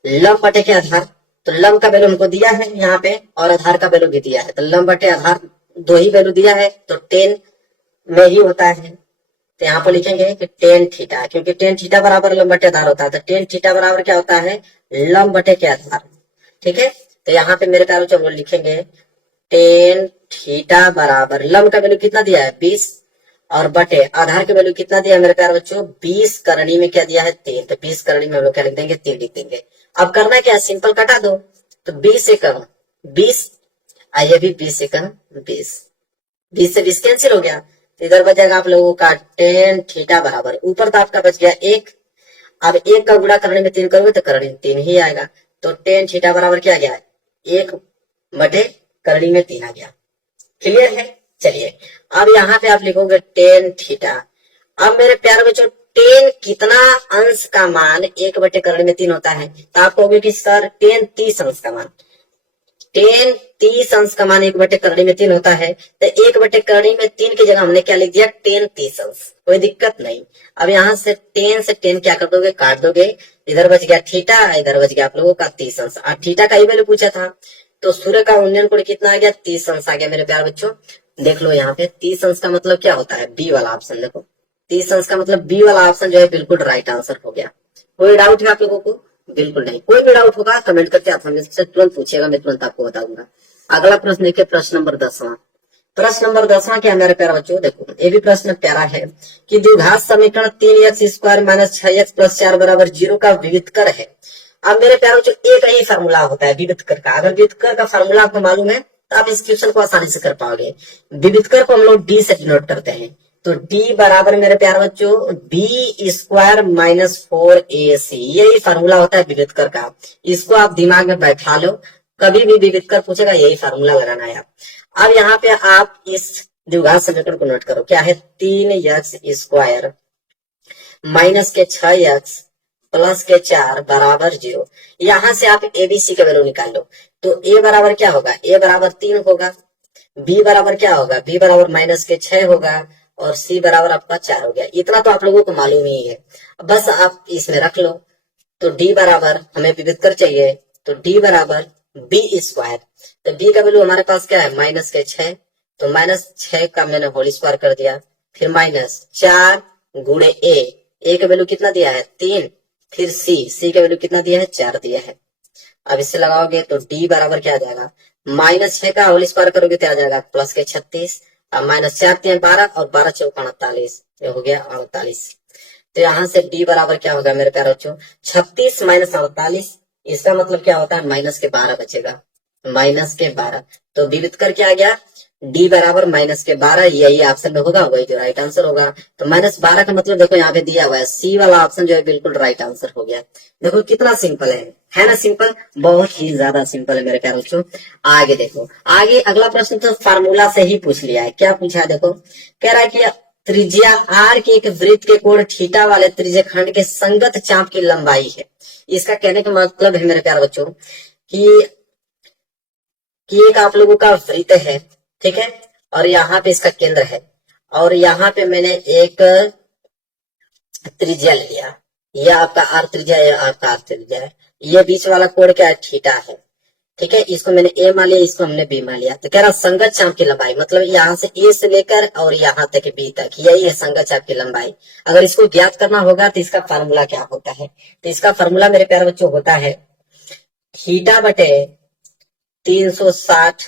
लंब बटे के आधार, तो लंब का वैल्यू हमको दिया है यहाँ पे और आधार का वैल्यू भी दिया है, तो लंब बटे आधार दो ही वैल्यू दिया है, तो 10 में ही होता है। तो यहाँ पर लिखेंगे कि 10 थीटा, क्योंकि 10 थीटा बराबर लंब बटे आधार होता है, तो 10 थीटा बराबर क्या होता है लंब बटे के आधार। ठीक है, तो यहाँ पे मेरे प्यारे बच्चों लिखेंगे 10 थीटा बराबर लंब का वैल्यू कितना दिया है 20 और बटे आधार के वैल्यू कितना दिया है मेरे प्यारे बच्चों 20 करनी में क्या दिया है 3, तो 20 करनी में हम लोग क्या लिख देंगे 3 लिख देंगे। अब करना क्या है सिंपल कटा दो, तो 20 से कम 20, आइए भी 20 से कम 20, 20 से 20 कैंसिल हो गया, तो इधर बचेगा आप लोगों का 10 थीटा बराबर, ऊपर तो आपका बच गया 1, अब 1 का गुणा करने में 3 करोगे तो करनी में 3 ही आएगा, तो 10 थीटा बराबर क्या गया 1 बटे करनी में 3 आ गया। क्लियर है, चलिए अब यहाँ पे आप लिखोगे 10 थीटा। अब मेरे प्यारे बच्चों 10 कितना अंश का मान 1 बटे करनी में 3 होता है, तो आप कहोगे कि सर 10 30 अंश का मान, 10 30 अंश का मान 1 बटे करनी में 3 होता है, तो 1 बटे करनी में 3 की जगह हमने क्या लिख दिया 10 30 अंश, कोई दिक्कत नहीं। अब यहाँ से 10 से 10 क्या कर दोगे काट दोगे, इधर बच गया थीटा, इधर बच गया आप लोगों का 30 अंश, और थीटा का ही वैल्यू पूछा था, तो सूर्य का उन्नयन कोण कितना आ गया 30 अंश आ गया मेरे प्यारे बच्चों। देख लो यहाँ पे 30 अंश का मतलब क्या होता है बी वाला ऑप्शन, देखो 30 अंश का मतलब बी वाला ऑप्शन जो है बिल्कुल राइट आंसर हो गया। कोई डाउट है आप लोगों को? बिल्कुल नहीं। कोई भी डाउट होगा कमेंट करके आप हमसे तुरंत पूछिएगा, मैं तुरंत आपको बता दूंगा। अगला प्रश्न देखिए प्रश्न नंबर 10वां। प्रश्न नंबर 10वां क्या मेरे प्यारे बच्चों, देखो ये भी प्रश्न प्यारा है कि द्विघात समीकरण 3x² - 6x + 4 बराबर 0 का विविधकर है। अब मेरे प्यारे बच्चों एक ही फार्मूला होता है विविधकर का, अगर विविधकर का फार्मूला आपको मालूम है तो आप इस क्वेश्चन को आसानी से कर पाओगे। विविधकर को हम लोग डी से डिनोट करते हैं, तो डी बराबर मेरे प्यारे बच्चों b² - 4ac, यही फार्मूला होता है विविधकर का। इसको आप दिमाग में बैठा लो, कभी भी विविधकर पूछेगा यही फार्मूला लगाना है आप। अब यहाँ पे आप इस द्विघात समीकरण को नोट करो, क्या है 3x² - के 6x + के 4 बराबर 0। यहाँ से आप एबीसी का वैल्यू निकाल लो, तो ए बराबर क्या होगा ए बराबर 3 होगा, बी बराबर क्या होगा बी बराबर -6 होगा, और सी बराबर आपका 4 हो गया। इतना तो आप लोगों को मालूम ही है, बस आप इसमें रख लो। तो डी बराबर हमें विविधकर चाहिए, तो डी बराबर b², तो b का वैल्यू हमारे पास क्या है -6, तो -6 का मैंने होल स्क्वायर कर दिया, फिर माइनस 4 गुणे ए का वैल्यू कितना दिया है 3, फिर सी का वैल्यू कितना दिया है 4 दिया है। अब इससे लगाओगे तो डी बराबर क्या आ जाएगा, -6 का होल स्क्वायर करोगे तो आ जाएगा प्लस के 36, अब -4 3 12 और 12 चौका 48, ये हो गया 48। तो यहाँ से डी बराबर क्या होगा मेरे प्यारे बच्चों, 36 - 48, इसका मतलब क्या होता है -12 बचेगा, -12। तो विविध कर क्या आ गया, डी बराबर -12, यही ऑप्शन में होगा, वही जो राइट आंसर होगा। तो -12 का मतलब देखो यहाँ पे दिया हुआ है, सी वाला ऑप्शन जो है बिल्कुल राइट आंसर हो गया। देखो कितना सिंपल है ना, सिंपल, बहुत ही ज्यादा सिंपल है मेरे प्यारे बच्चों। आगे देखो, आगे अगला प्रश्न तो फार्मूला से ही पूछ लिया है। क्या पूछा है देखो, कह रहा है कि त्रिज्या आर के एक वृत्त के कोण थीटा वाले त्रिज्यखंड के संगत चाप की लंबाई है। इसका कहने का मतलब है मेरे प्यारे बच्चों कि एक आप लोगों का वृत्त है, ठीक है, और यहाँ पे इसका केंद्र है, और यहाँ पे मैंने एक त्रिज्या ले लिया, यह आपका आर त्रिज्या है, आपका आर त्रिज्या है, ये बीच वाला कोण क्या है थीटा है, ठीक है, इसको मैंने ए मान लिया, इसको हमने बी मान लिया। तो कह रहा संगत चाप की लंबाई, मतलब यहाँ से ए से लेकर और यहाँ तक बी तक, यही है संगत चाप की लंबाई। अगर इसको ज्ञात करना होगा तो इसका फार्मूला क्या होता है, तो इसका फार्मूला मेरे प्यारे बच्चों होता है थीटा बटे 360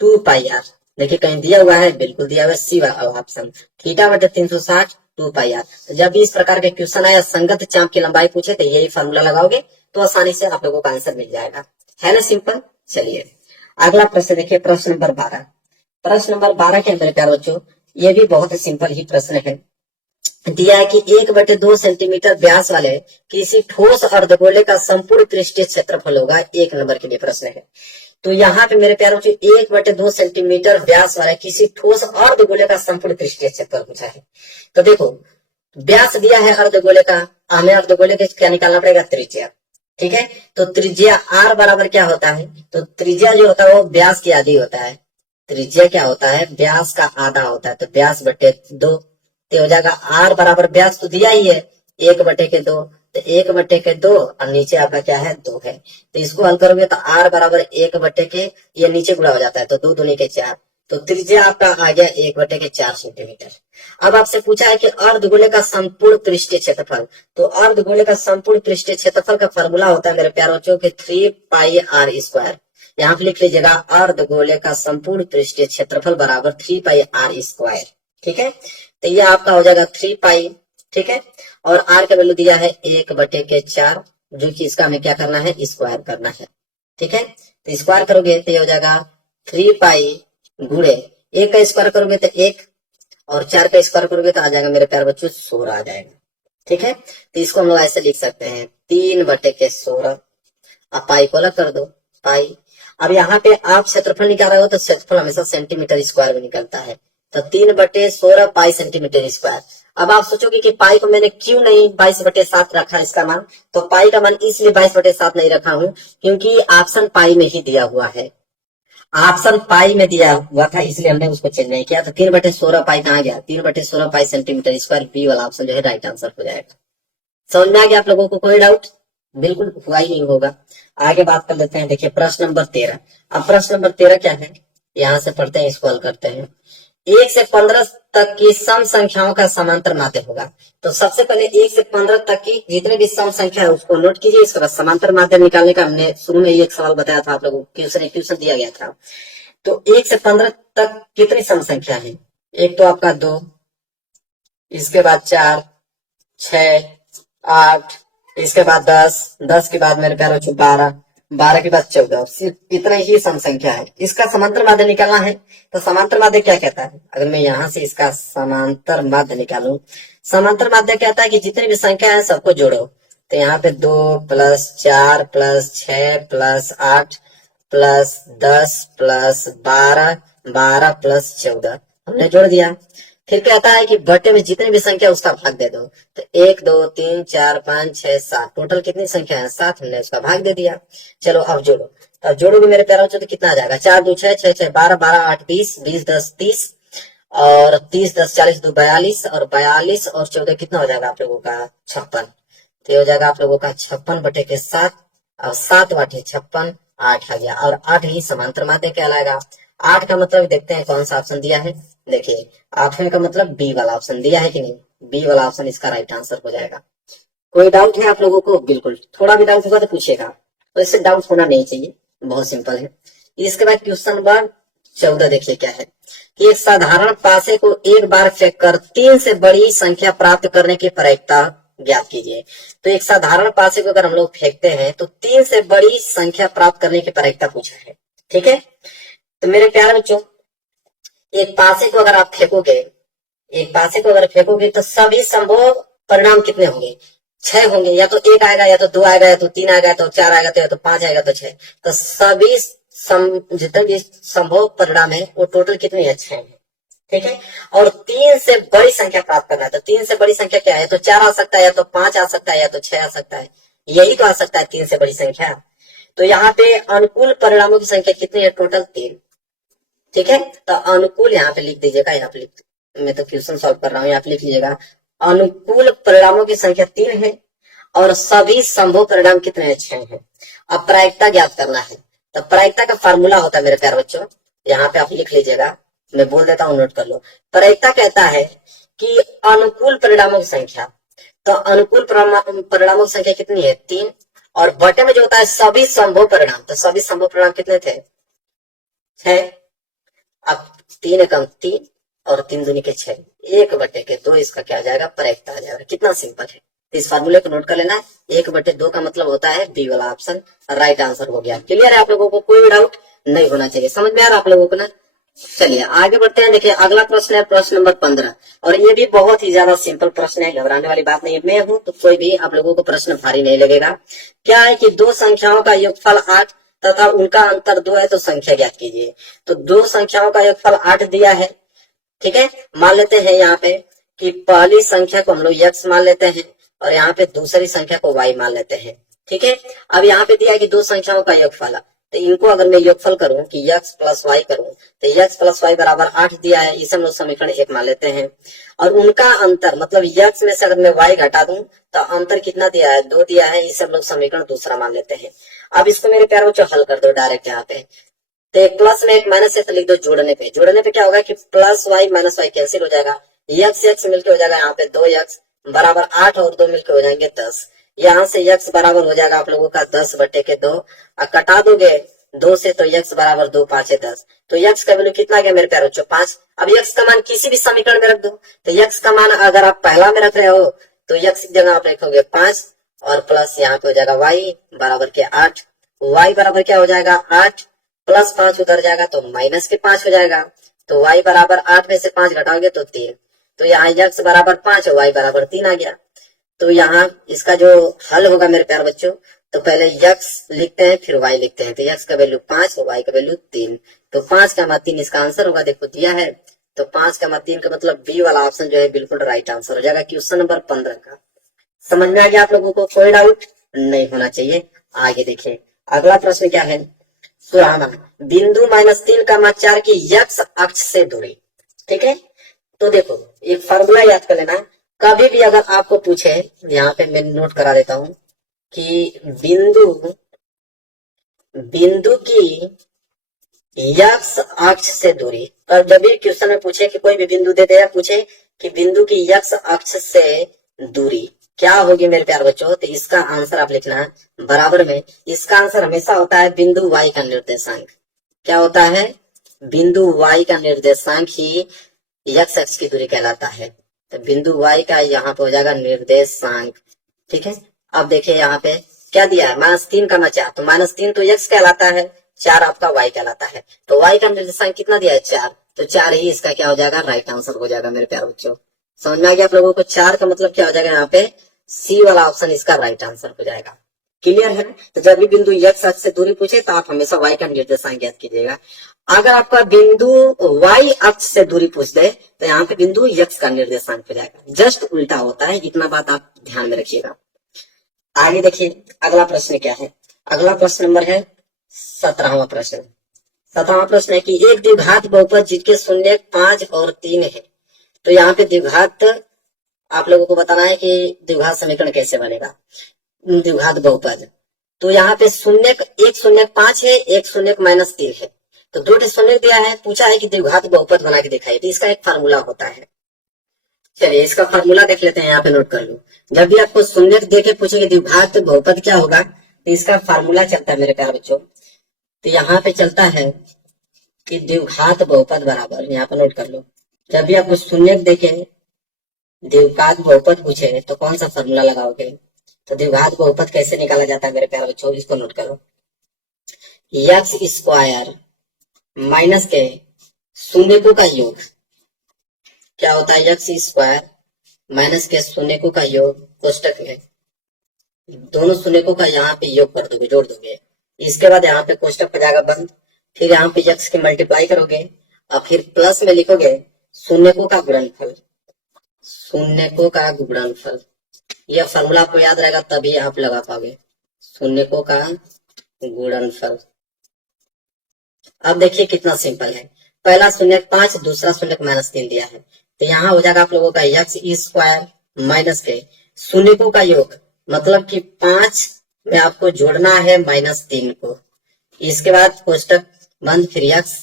2πr। देखिए कहीं दिया हुआ है, बिल्कुल दिया हुआ है, सी वाला ऑप्शन, थीटा बटे 360 2πr। तो जब भी इस प्रकार के क्वेश्चन आया संगत चाप की लंबाई पूछे तो यही फार्मूला लगाओगे तो आसानी से आप लोगों का आंसर मिल जाएगा, है ना, सिंपल। चलिए अगला प्रश्न देखिए, प्रश्न नंबर 12। प्रश्न नंबर 12 के अंदर प्यारे बच्चों ये भी बहुत ही सिंपल ही प्रश्न है। दिया है कि 1/2 सेंटीमीटर व्यास वाले किसी ठोस अर्धगोले का संपूर्ण पृष्ठीय क्षेत्रफल होगा, 1 नंबर के लिए प्रश्न है। तो यहाँ पे मेरे प्यारे बच्चों 1/2 सेंटीमीटर व्यास वाला किसी ठोस अर्धगोले का संपूर्ण पृष्ठीय क्षेत्रफल पूछा है। तो देखो व्यास दिया है अर्धगोले का, हमें अर्धगोले का क्या निकालना पड़ेगा, त्रिज्या, ठीक है। तो त्रिज्या आर बराबर क्या होता है, तो त्रिज्या जो होता है वो व्यास की आधी होता है, त्रिज्या क्या होता है, व्यास का आधा होता है, तो व्यास बटे 2, तो हो जाएगा आर बराबर व्यास तो दिया ही है 1/2, तो 1/2 और नीचे आपका क्या है 2 है, तो इसको हल करोगे तो आर बराबर 1/, ये नीचे गुणा हो जाता है तो 2 दूनी के 4, तो त्रिज्या आपका आ गया 1/4 सेंटीमीटर। अब आपसे पूछा है कि अर्धगोले का संपूर्ण पृष्ठीय क्षेत्रफल, तो अर्धगोले का संपूर्ण पृष्ठीय क्षेत्रफल का फॉर्मूला होता है मेरे प्यारे बच्चों के 3πr²। यहाँ पे लिख लीजिएगा अर्धगोले का संपूर्ण पृष्ठीय क्षेत्रफल बराबर 3πr², ठीक है। तो ये आपका हो जाएगा 3π, ठीक है, और आर का वैल्यू दिया है 1/4, जो कि इसका हमें क्या करना है, स्क्वायर करना है, ठीक है। तो स्क्वायर करोगे तो ये हो जाएगा 3π गुणे 1 का स्क्वायर करोगे तो 1, और 4 का स्क्वायर करोगे तो आ जाएगा मेरे प्यारे बच्चों 16 आ जाएगा, ठीक है। तो इसको हम लोग ऐसे लिख सकते हैं 3/16, अब पाई को अलग कर दो, पाई। अब यहाँ पे आप क्षेत्रफल निकाल रहे हो तो क्षेत्रफल हमेशा सेंटीमीटर स्क्वायर में निकलता है, तो 3/16 पाई सेंटीमीटर स्क्वायर। अब आप सोचोगे कि पाई को मैंने क्यों नहीं 22/7 रखा इसका मान, तो पाई का मान इसलिए 22/7 नहीं रखा हूं क्योंकि ऑप्शन पाई में ही दिया हुआ है, ऑप्शन पाई में दिया हुआ था, इसलिए हमने उसको चेंज नहीं किया। तो 3/16 पाई कहाँ गया, 3/16 पाई सेंटीमीटर स्क्वायर, बी वाला ऑप्शन जो है राइट आंसर हो जाएगा। समझ में आ गया आप लोगों को, कोई डाउट, बिल्कुल हुआ ही नहीं होगा। आगे बात कर लेते हैं, देखिए प्रश्न नंबर 13। अब प्रश्न नंबर 13 क्या है, यहाँ से पढ़ते हैं, इसको हल करते हैं। 1 से 15 तक की सम संख्याओं का समांतर माध्य होगा। तो सबसे पहले 1 से 15 तक की जितने भी सम संख्या है उसको नोट कीजिए, इसके बाद समांतर माध्य निकालने का हमने शुरू में एक सवाल बताया था आप लोगों को, क्वेश्चन दिया गया था। तो 1 से 15 तक कितनी सम संख्या है, एक तो आपका 2, इसके बाद 4, 6, 8, इसके बाद 10 के बाद मेरे प्यारे बच्चों 12 के बाद 14, सिर्फ इतना ही सम संख्या है। इसका समांतर माध्य निकालना है, तो समांतर माध्य क्या कहता है, अगर मैं यहाँ से इसका समांतर माध्य निकालूं, समांतर माध्य कहता है कि जितनी भी संख्या है सबको जोड़ो। तो यहाँ पे 2 + 4 + 6 + 8 + 10 + 12 + 14 हमने जोड़ दिया। फिर कहता है कि बटे में जितनी भी संख्या उसका भाग दे दो, तो 1 2 3 4 5 6 7 टोटल कितनी संख्या है 7, हमने उसका भाग दे दिया। चलो अब जोड़ो, अब जोड़ोगे मेरे प्यारे बच्चों तो कितना आ जाएगा, 4 2 6 6 6 12 12 8 20 20 10 30 और 30 10 40 2 42 और 42 और 14 कितना हो जाएगा आप लोगों का 56। तो ये हो जाएगा आप लोगों का 56/7 और 7 × 8 = 56, 8 आ गया, और 8 ही समांतर माध्य कहलाएगा। 8 का मतलब देखते हैं कौन सा ऑप्शन दिया है। देखिए 8वें का मतलब बी वाला ऑप्शन दिया है कि नहीं, बी वाला ऑप्शन इसका राइट आंसर हो जाएगा। कोई डाउट है आप लोगों को? बिल्कुल, थोड़ा भी डाउट होगा तो पूछेगा, तो इससे डाउट होना नहीं चाहिए, बहुत सिंपल है। इसके बाद क्वेश्चन नंबर 14 देखिए क्या है कि एक साधारण पासे को एक बार फेंक कर 3 से बड़ी संख्या प्राप्त करने की प्रायिकता ज्ञात कीजिए। तो एक साधारण पासे को अगर हम लोग फेंकते हैं तो 3 से बड़ी संख्या प्राप्त करने की प्रायिकता पूछा है, ठीक है। तो मेरे प्यारे बच्चों, एक पासे को अगर आप फेंकोगे, एक पासे को अगर फेंकोगे तो सभी संभव परिणाम कितने होंगे? 6 होंगे। या तो 1 आएगा, या तो 2 आएगा, या तो 3 आएगा, या तो 4 आएगा, तो या तो 5 आएगा, तो 6। तो सभी जितने भी संभव परिणाम है वो टोटल कितने हैं? 6 है, ठीक है। और 3 से बड़ी संख्या प्राप्त करना है, तो 3 से बड़ी संख्या क्या है? तो 4 आ सकता है, या तो 5 आ सकता है, या तो 6 आ सकता है, यही तो आ सकता है 3 से बड़ी संख्या। तो यहाँ पे अनुकूल परिणामों की संख्या कितनी है? टोटल 3, ठीक है। तो अनुकूल यहाँ पे लिख दीजिएगा, यहाँ पे मैं तो क्वेश्चन सॉल्व कर रहा हूँ, यहाँ पे लिख लीजिएगा अनुकूल परिणामों की संख्या 3 है और सभी संभव परिणाम कितने हैं? 6 है। अब प्रायिकता ज्ञात करना है, तो प्रायिकता का फार्मूला होता है मेरे प्यारे बच्चों, यहाँ पे आप लिख लीजिएगा, मैं बोल देता हूँ, नोट कर लो। प्रायिकता कहता है कि अनुकूल परिणामों की संख्या, तो अनुकूल परिणामों की संख्या कितनी है? 3, और बटे में जो होता है सभी संभव परिणाम, तो सभी संभव परिणाम कितने थे? 6। अब 3 एकम 3 और 3 दूनी के 6, 1/2 इसका क्या आ जाएगा? प्रायिकता आ जाएगा। कितना सिंपल है, इस फार्मूले को नोट कर लेना है। 1/2 का मतलब होता है बी वाला ऑप्शन राइट आंसर हो गया। क्लियर है आप लोगों को? कोई डाउट नहीं होना चाहिए, समझ में आ रहा आप लोगों को ना? चलिए आगे बढ़ते हैं। देखिए अगला प्रश्न है प्रश्न नंबर 15, और ये भी बहुत ही ज्यादा सिंपल प्रश्न है, घबराने वाली बात नहीं है। मैं हूं तो कोई भी आप लोगों को प्रश्न भारी नहीं लगेगा। क्या है कि दो संख्याओं का योगफल 8 तथा उनका अंतर 2 है, तो संख्या ज्ञात कीजिए। तो दो संख्याओं का योगफल 8 दिया है, ठीक है। मान लेते हैं यहाँ पे कि पहली संख्या को हम लोग x मान लेते हैं और यहाँ पे दूसरी संख्या को y मान लेते हैं, ठीक है। अब यहाँ पे दिया है कि दो संख्याओं का योगफल, तो इनको अगर मैं योगफल करूं कि x प्लस y करूं, तो x प्लस वाई बराबर 8 दिया है, इसे हम लोग समीकरण 1 मान लेते हैं। और उनका अंतर मतलब x में से अगर मैं y घटा दूं तो अंतर कितना दिया है? 2 दिया है, इसे हम लोग समीकरण दूसरा मान लेते हैं। अब इसको मेरे प्यारे बच्चों हल कर दो डायरेक्ट यहाँ पे, तो एक प्लस में एक माइनस है, तो लिख दो जोड़ने पे। जोड़ने पे क्या होगा कि plus y minus y cancel हो जाएगा, x मिलके हो जाएगा यहाँ पे 2x बराबर 8 और 2 मिलके हो जाएंगे 10। यहाँ से x बराबर हो जाएगा आप लोगों का 10/2, और कटा दोगे 2 से तो x बराबर 2 5 है 10। तो x का वैल्यू कितना गया मेरे प्यारे बच्चों? 5। अब x का मान किसी भी समीकरण में रख दो, तो x का मान अगर आप पहला में रख रहे हो तो x की जगह आप रखोगे 5 और प्लस यहाँ पे हो जाएगा y बराबर के 8। y बराबर क्या हो जाएगा? 8 प्लस 5 उधर जाएगा तो माइनस के 5 हो जाएगा। तो y बराबर 8 में से 5 घटाओगे तो 3। तो यहाँ x बराबर 5 और y बराबर 3 आ गया। तो यहाँ इसका जो हल होगा मेरे प्यारे बच्चों, तो पहले x लिखते हैं फिर y लिखते हैं। तो x का वैल्यू 5 और y का वैल्यू 3, तो 5 का mat 3 इसका आंसर होगा। देखो दिया है, तो 5 का mat 3 का मतलब बी वाला ऑप्शन जो है बिल्कुल राइट आंसर हो जाएगा क्वेश्चन नंबर 15 का। समझ में आ गया आप लोगों को? कोई डाउट नहीं होना चाहिए। आगे देखिए अगला प्रश्न क्या है? सुहाना बिंदु -3 का mat 4 की x अक्ष से दूरी, ठीक है। तो देखो एक फार्मूला याद कर लेना, कभी भी अगर आपको पूछे, यहाँ पे मैं नोट करा देता हूं कि बिंदु की x अक्ष से दूरी, और जब भी क्वेश्चन में पूछे कि कोई भी बिंदु दे दे, पूछे कि बिंदु की x अक्ष से दूरी क्या होगी मेरे प्यारे बच्चों, तो इसका आंसर आप लिखना है बराबर में। इसका आंसर हमेशा होता है बिंदु y का निर्देशांक। क्या होता है? बिंदु y का निर्देशांक ही x अक्ष की दूरी कहलाता है। तो बिंदु y का यहाँ पे हो जाएगा निर्देशांक, ठीक है। अब देखिए यहाँ पे क्या दिया है? -3 का mat 4, तो -3 तो x कहलाता है, 4 आपका y कहलाता है। तो y का निर्देशांक कितना दिया है? 4, तो 4 ही इसका क्या हो जाएगा? राइट आंसर हो जाएगा मेरे प्यारे बच्चों। समझ में आ गया आप लोगों को? 4 का मतलब क्या हो जाएगा? यहाँ पे सी वाला ऑप्शन इसका राइट आंसर हो जाएगा। क्लियर है? तो जब भी बिंदु x अक्ष से दूरी पूछे तो आप हमेशा y का निर्देशांक ज्ञात कीजिएगा। अगर आपका बिंदु y अक्ष से दूरी पूछ दे तो यहाँ पे बिंदु x का निर्देशांक हो जाएगा, जस्ट उल्टा होता है, इतना बात आप ध्यान में रखिएगा। आगे देखिए अगला प्रश्न क्या है? अगला प्रश्न नंबर है 17वां प्रश्न। 17वां प्रश्न है कि एक द्विघात बहुपद जिसके शून्य 5 और 3 है। तो यहाँ पे द्विघात आप लोगों को बताना है कि द्विघात समीकरण कैसे बनेगा, द्विघात बहुपद। तो यहाँ पे एक शून्य 5 है, एक शून्य -3 है। तो दो शून्य दिया है, पूछा है कि द्विघात बहुपद बना के दिखाइए, तो इसका एक फार्मूला होता है। चलिए इसका फार्मूला देख लेते हैं, यहाँ पे नोट कर लो। जब भी आपको शून्य दे के पूछेंगे द्विघात बहुपद क्या होगा, तो इसका फार्मूला चलता है मेरे प्यारे बच्चों। तो यहाँ पे चलता है कि द्विघात बहुपद बराबर, यहाँ पे नोट कर लो, जब भी आपको शून्य देके द्विघात बहुपद पूछे तो कौन सा फार्मूला लगाओगे। तो द्विघात बहुपद कैसे निकाला जाता है मेरे प्यारे बच्चों, इसको नोट करो। एक्स स्क्वायर माइनस के शून्यकों का योग क्या होता है, एक्स स्क्वायर माइनस के शून्यकों का योग कोष्टक में, दोनों शून्यकों का यहाँ पे योग कर दोगे, जोड़ दोगे। इसके बाद यहाँ पे कोष्टक हो जाएगा बंद, फिर यहाँ पे एक्स की मल्टीप्लाई करोगे और फिर प्लस में लिखोगे शून्यकों का गुणनफल, शून्यकों का गुणनफल। यह फार्मूला आपको याद रहेगा तभी आप लगा पाओगे, शून्यकों का गुणनफल। अब देखिए कितना सिंपल है, पहला शून्य 5, दूसरा शून्य -3 दिया है, तो यहाँ हो जाएगा आप लोगों का एक्स स्क्वायर माइनस के शून्यकों का योग, मतलब कि 5 में आपको जोड़ना है -3 को। इसके बाद कोष्टक बंद, फिर एक्स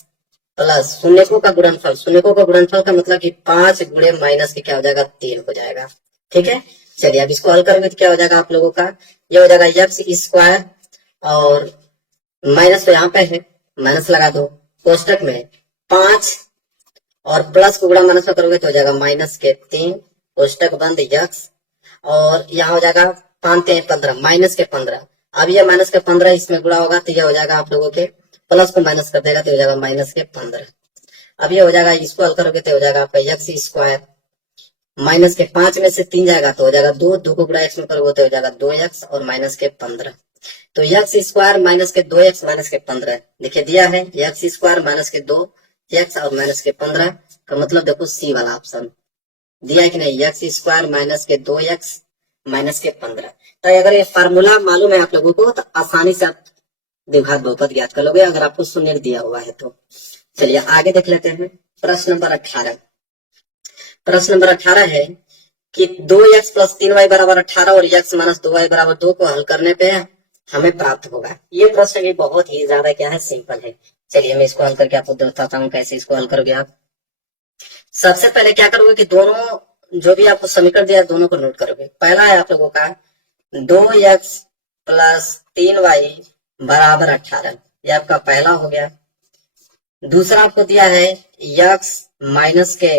प्लस शून्यकों का गुणनफल, शून्यकों का गुणनफल का मतलब कि 5 गुणे माइनस के क्या हो जाएगा 3 हो जाएगा। ठीक है, चलिए अब इसको हल करोगे तो क्या हो जाएगा आप लोगों का, ये हो जाएगा एक्स स्क्वायर और माइनस तो यहाँ पे है, माइनस लगा दो, कोष्टक में 5 और प्लस को गुणा माइनस में करोगे तो हो जाएगा -3, कोष्टक बंद एक्स, और यहाँ हो जाएगा 5 3 15 -15। अब ये -15 इसमें गुणा होगा तो ये हो जाएगा आप लोगों के, प्लस को माइनस कर देगा तो हो जाएगा -15। अब ये हो जाएगा, इसको हल करोगे तो हो जाएगा आपका एक्स स्क्वायर माइनस के 5 में से 3 जाएगा तो हो जाएगा 2, 2 को गुणा एक्स में करोगे तो हो जाएगा 2x और -15। तो एक्स स्क्वायर माइनस के 2x माइनस के 15 देखिए दिया है, एक्स स्क्वायर माइनस के 2x और माइनस के 15 का मतलब देखो सी वाला ऑप्शन दिया है कि नहीं, एक्स स्क्वायर माइनस के 2x माइनस के 15। तो अगर ये फार्मूला मालूम है आप लोगों को तो आसानी से आप द्विघात बहुपद ज्ञात कर लोगे, अगर आपको शून्य दिया हुआ है तो। चलिए आगे देख लेते हैं, प्रश्न नंबर 18। प्रश्न नंबर 18 है कि 2x प्लस 3y बराबर 18 और x माइनस 2y बराबर 2 को हल करने पे हमें प्राप्त होगा। ये प्रश्न भी बहुत ही ज्यादा क्या है, सिंपल है। चलिए मैं इसको हल करके आपको बताता हूँ कैसे इसको हल करोगे आप। सबसे पहले क्या करोगे कि दोनों जो भी आपको समीकरण दिया दोनों को नोट करोगे। पहला है आप लोगों का 2x प्लस 3y बराबर 18, ये आपका पहला हो गया। दूसरा आपको दिया है x माइनस के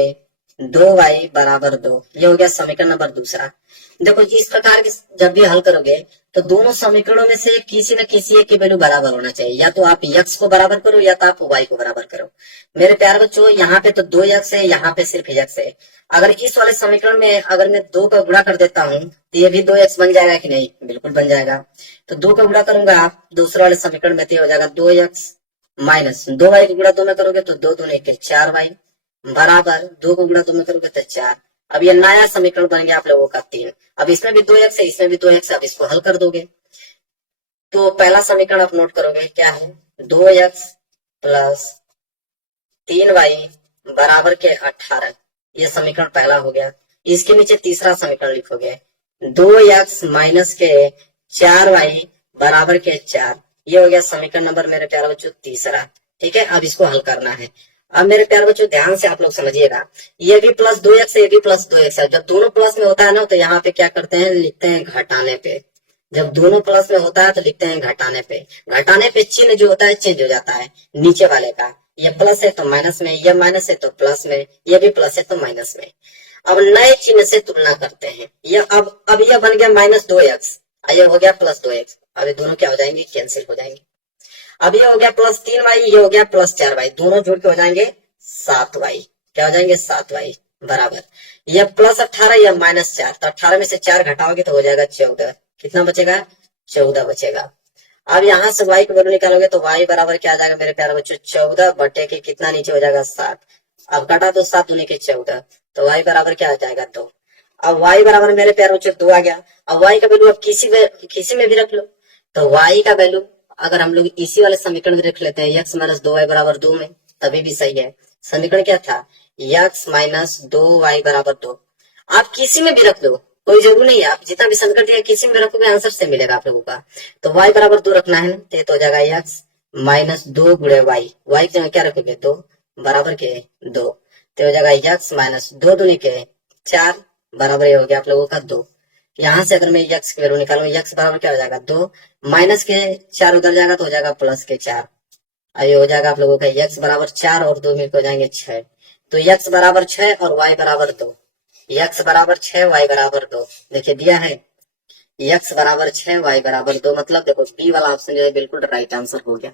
2y बराबर 2, ये हो गया समीकरण नंबर दूसरा। देखो इस प्रकार के जब भी हल करोगे तो दोनों समीकरणों में से किसी न किसी एक की वैल्यू बराबर होना चाहिए, या तो आप x को बराबर करो या तो आप y को बराबर करो। मेरे प्यारे बच्चों यहाँ पे तो 2x है, यहाँ पे सिर्फ x है। अगर इस वाले समीकरण में अगर मैं 2 का गुणा कर देता हूँ तो ये भी 2x बन जाएगा कि नहीं, बिल्कुल बन जाएगा। तो 2 का गुणा करूंगा दूसरे वाले समीकरण में तो हो जाएगा 2x माइनस 2y को गुणा 2 में करोगे तो 2 दूनी 4y बराबर 2 को गुणा 2 में करोगे तो 4। अब ये नया समीकरण बन गया आप लोगों का 3। अब इसमें भी 2x है, इसमें भी 2x है, अब इसको हल कर दोगे तो पहला समीकरण आप नोट करोगे क्या है, 2x प्लस 3y बराबर के 18, ये समीकरण पहला हो गया। इसके नीचे तीसरा समीकरण लिखोगे 2x माइनस के 4y बराबर के 4, ये हो गया समीकरण नंबर मेरे प्यारे बच्चों तीसरा। ठीक है, अब इसको हल करना है। अब मेरे प्यारे बच्चों ध्यान से आप लोग समझिएगा, ये भी प्लस 2x है, ये भी प्लस 2x है। जब दोनों प्लस में होता है ना तो यहाँ पे क्या करते हैं, लिखते हैं घटाने पे। जब दोनों प्लस में होता है तो लिखते हैं घटाने पे। घटाने पे चिन्ह जो होता है चेंज हो जाता है नीचे वाले का, ये प्लस है तो माइनस में, ये माइनस है तो प्लस में, ये भी प्लस है तो माइनस में। अब नए चिन्ह से तुलना करते हैं, ये अब यह बन गया -2x, ये हो गया +2x। अब ये दोनों क्या हो जाएंगे, कैंसिल हो जाएंगे। अब ये हो गया +3y, ये हो गया +4y, दोनों जोड़ के हो जाएंगे 7y। क्या हो जाएंगे 7y बराबर, ये +18 या -4, तो 18 में से 4 घटाओगे तो हो जाएगा 14। कितना बचेगा, 14 बचेगा। अब यहाँ से y को वैल्यू निकालोगे तो y बराबर क्या आ जाएगा मेरे प्यारे बच्चों, 14 बटे के कितना नीचे हो जाएगा 7। अब काटा तो 7 दूनी के 14, तो y बराबर क्या आ जाएगा 2। अब y बराबर मेरे प्यारे बच्चों 2 आ गया। अब y का वैल्यू अब किसी में भी रख लो, तो y का वैल्यू अगर हम लोग इसी वाले समीकरण में रख लेते हैं x माइनस 2y बराबर 2 में, तभी भी सही है। समीकरण क्या था, x माइनस 2y बराबर 2। आप किसी में भी रख दो, कोई जरूरी नहीं है, आप जितना भी समीकरण दिया किसी में रखोगे आंसर से मिलेगा आप लोगों का। तो y बराबर 2 रखना है ना, तो ये तो हो जाएगा x माइनस 2 गुणे वाई, वाई की जगह क्या रखोगे 2 बराबर के 2, तो हो जाएगा यक्स माइनस 2 दूनी के 4 बराबर ये हो गया आप लोगों का 2। यहाँ से अगर मैं यक्स की वैल्यू निकालूं, यक्स बराबर क्या हो जाएगा 2, माइनस के 4 उधर जाएगा तो हो जाएगा प्लस के 4। अब ये हो जाएगा आप लोगों का यक्स बराबर 4 और 2 मिलकर हो जाएंगे 6, तो यक्स बराबर 6 और वाई बराबर 2, यक्स बराबर 6 वाई बराबर 2, देखिए दिया है यक्स बराबर 6 वाई बराबर 2, मतलब देखो बी वाला ऑप्शन जो है बिल्कुल राइट आंसर हो गया।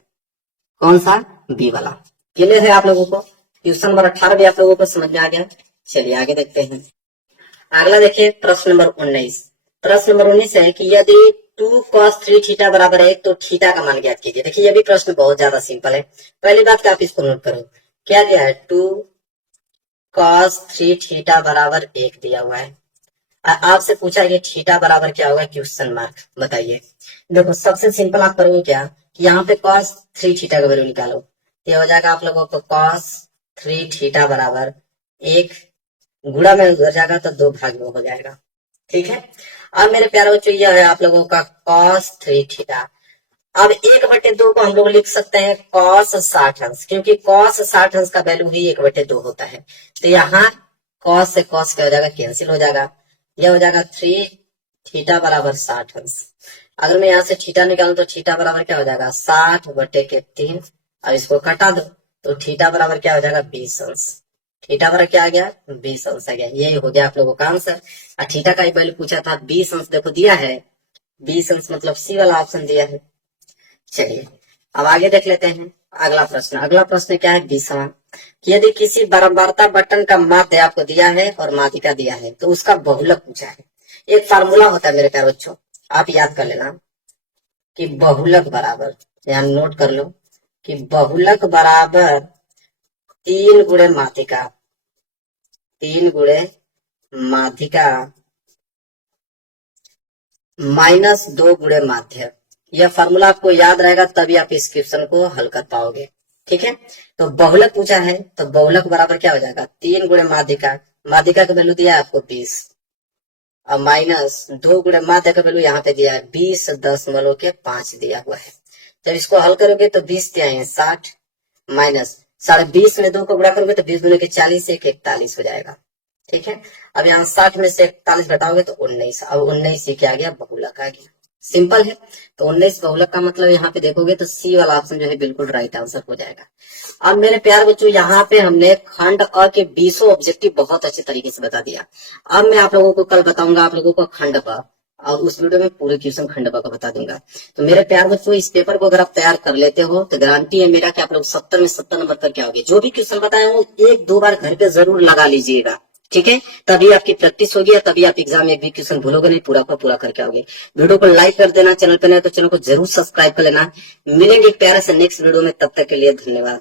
कौन सा? बी वाला। क्लियर है आप लोगों को? क्वेश्चन नंबर 18 भी आप लोगों को समझ में आ गया। चलिए आगे देखते हैं। अगला देखिए प्रश्न नंबर 19। प्रश्न नंबर 19 है कि यदि 2 cos 3 थीटा बराबर 1 तो थीटा का मान ज्ञात कीजिए। देखिए ये भी प्रश्न बहुत ज्यादा सिंपल है। पहली बात क्या आप इसको नोट करो, क्या दिया है 2 cos 3 थीटा बराबर 1 दिया हुआ है। आपसे पूछा ये थीटा बराबर क्या होगा, क्वेश्चन मार्क, बताइए। देखो सबसे सिंपल आप करोगे क्या कि यहाँ पे cos 3 थीटा का वैल्यू निकालो, ये हो जाएगा आप लोगों को cos 3 थीटा बराबर 1, गुणा में उधर जाएगा तो 2 भाग में हो जाएगा। ठीक है, अब मेरे प्यारे बच्चों यह है आप लोगों का cos 3 थीटा। अब 1/2 को हम लोग लिख सकते हैं cos 60 अंश, क्योंकि cos 60 अंश का वैल्यू ही 1/2 होता है। तो यहाँ cos से cos क्या हो जाएगा, कैंसिल हो जाएगा। यह हो जाएगा 3 थीटा बराबर 60 अंश। अगर मैं यहाँ से थीटा निकालूं तो थीटा बराबर क्या हो जाएगा 60/3। अब इसको कटा दो तो थीटा बराबर क्या हो जाएगा 20 अंश। थीटा बराबर क्या आ गया 20 अंश आ गया। यही हो गया आप लोगों का आंसर। और थीटा का वैल्यू पूछा था 20 अंश, देखो दिया है 20 अंश, मतलब सी वाला ऑप्शन दिया है। चलिए अब आगे देख लेते हैं अगला प्रश्न। अगला प्रश्न क्या है 20वां, कि यदि किसी बारंबारता बटन का माध्य आपको दिया है और माध्यिका दिया है तो उसका बहुलक पूछा है। एक फार्मूला होता है मेरे प्यारे बच्चों, आप याद कर लेना कि बहुलक बराबर, यहाँ नोट कर लो कि बहुलक बराबर 3 गुणे माध्यिका, 3 गुणे माध्यिका माइनस 2 गुणे माध्य। यह फार्मूला आपको याद रहेगा तभी आप इस क्वेश्चन को हल कर पाओगे। ठीक है, तो बहुलक पूछा है तो बहुलक बराबर क्या हो जाएगा 3 गुणे माध्यिका, माध्यिका का वैल्यू दिया है आपको 20, और माइनस 2 गुणे माध्य का वैल्यू यहाँ पे दिया है 20.5 दिया हुआ है। जब इसको हल करोगे तो 20 दिया है 60, माइनस 20.5 में 2 को गुणा करोगे तो 20 गुणे के 40 एक 41 हो जाएगा। ठीक है, अब यहाँ 60 में से 41 घटाओगे तो 19, अब 19 से क्या आ गया बहुलक आ गया। सिंपल है, तो 19 बहुलक का मतलब यहाँ पे देखोगे तो सी वाला ऑप्शन जो है बिल्कुल राइट आंसर हो जाएगा। अब मेरे प्यारे बच्चों यहाँ पे हमने खंड अ के 20 ऑब्जेक्टिव बहुत अच्छे तरीके से बता दिया। अब मैं आप लोगों को कल बताऊंगा आप लोगों को खंड ब, और उस वीडियो में पूरे क्वेश्चन खंड ब का बता दूंगा। तो मेरे प्यारे बच्चों इस पेपर को अगर आप तैयार कर लेते हो तो गारंटी है मेरा कि आप लोग 70 में 70 नंबर करके आओगे। जो भी क्वेश्चन बताए वो 1-2 बार घर पे जरूर लगा लीजिएगा। ठीक है, तभी आपकी प्रैक्टिस होगी और तभी आप एग्जाम में एक भी क्वेश्चन भूलोगे नहीं, पूरा का पूरा करके आओगे। वीडियो को लाइक कर देना, चैनल पे नए तो चैनल को जरूर सब्सक्राइब कर लेना। मिलेंगे एक प्यारे से नेक्स्ट वीडियो में, तब तक के लिए धन्यवाद।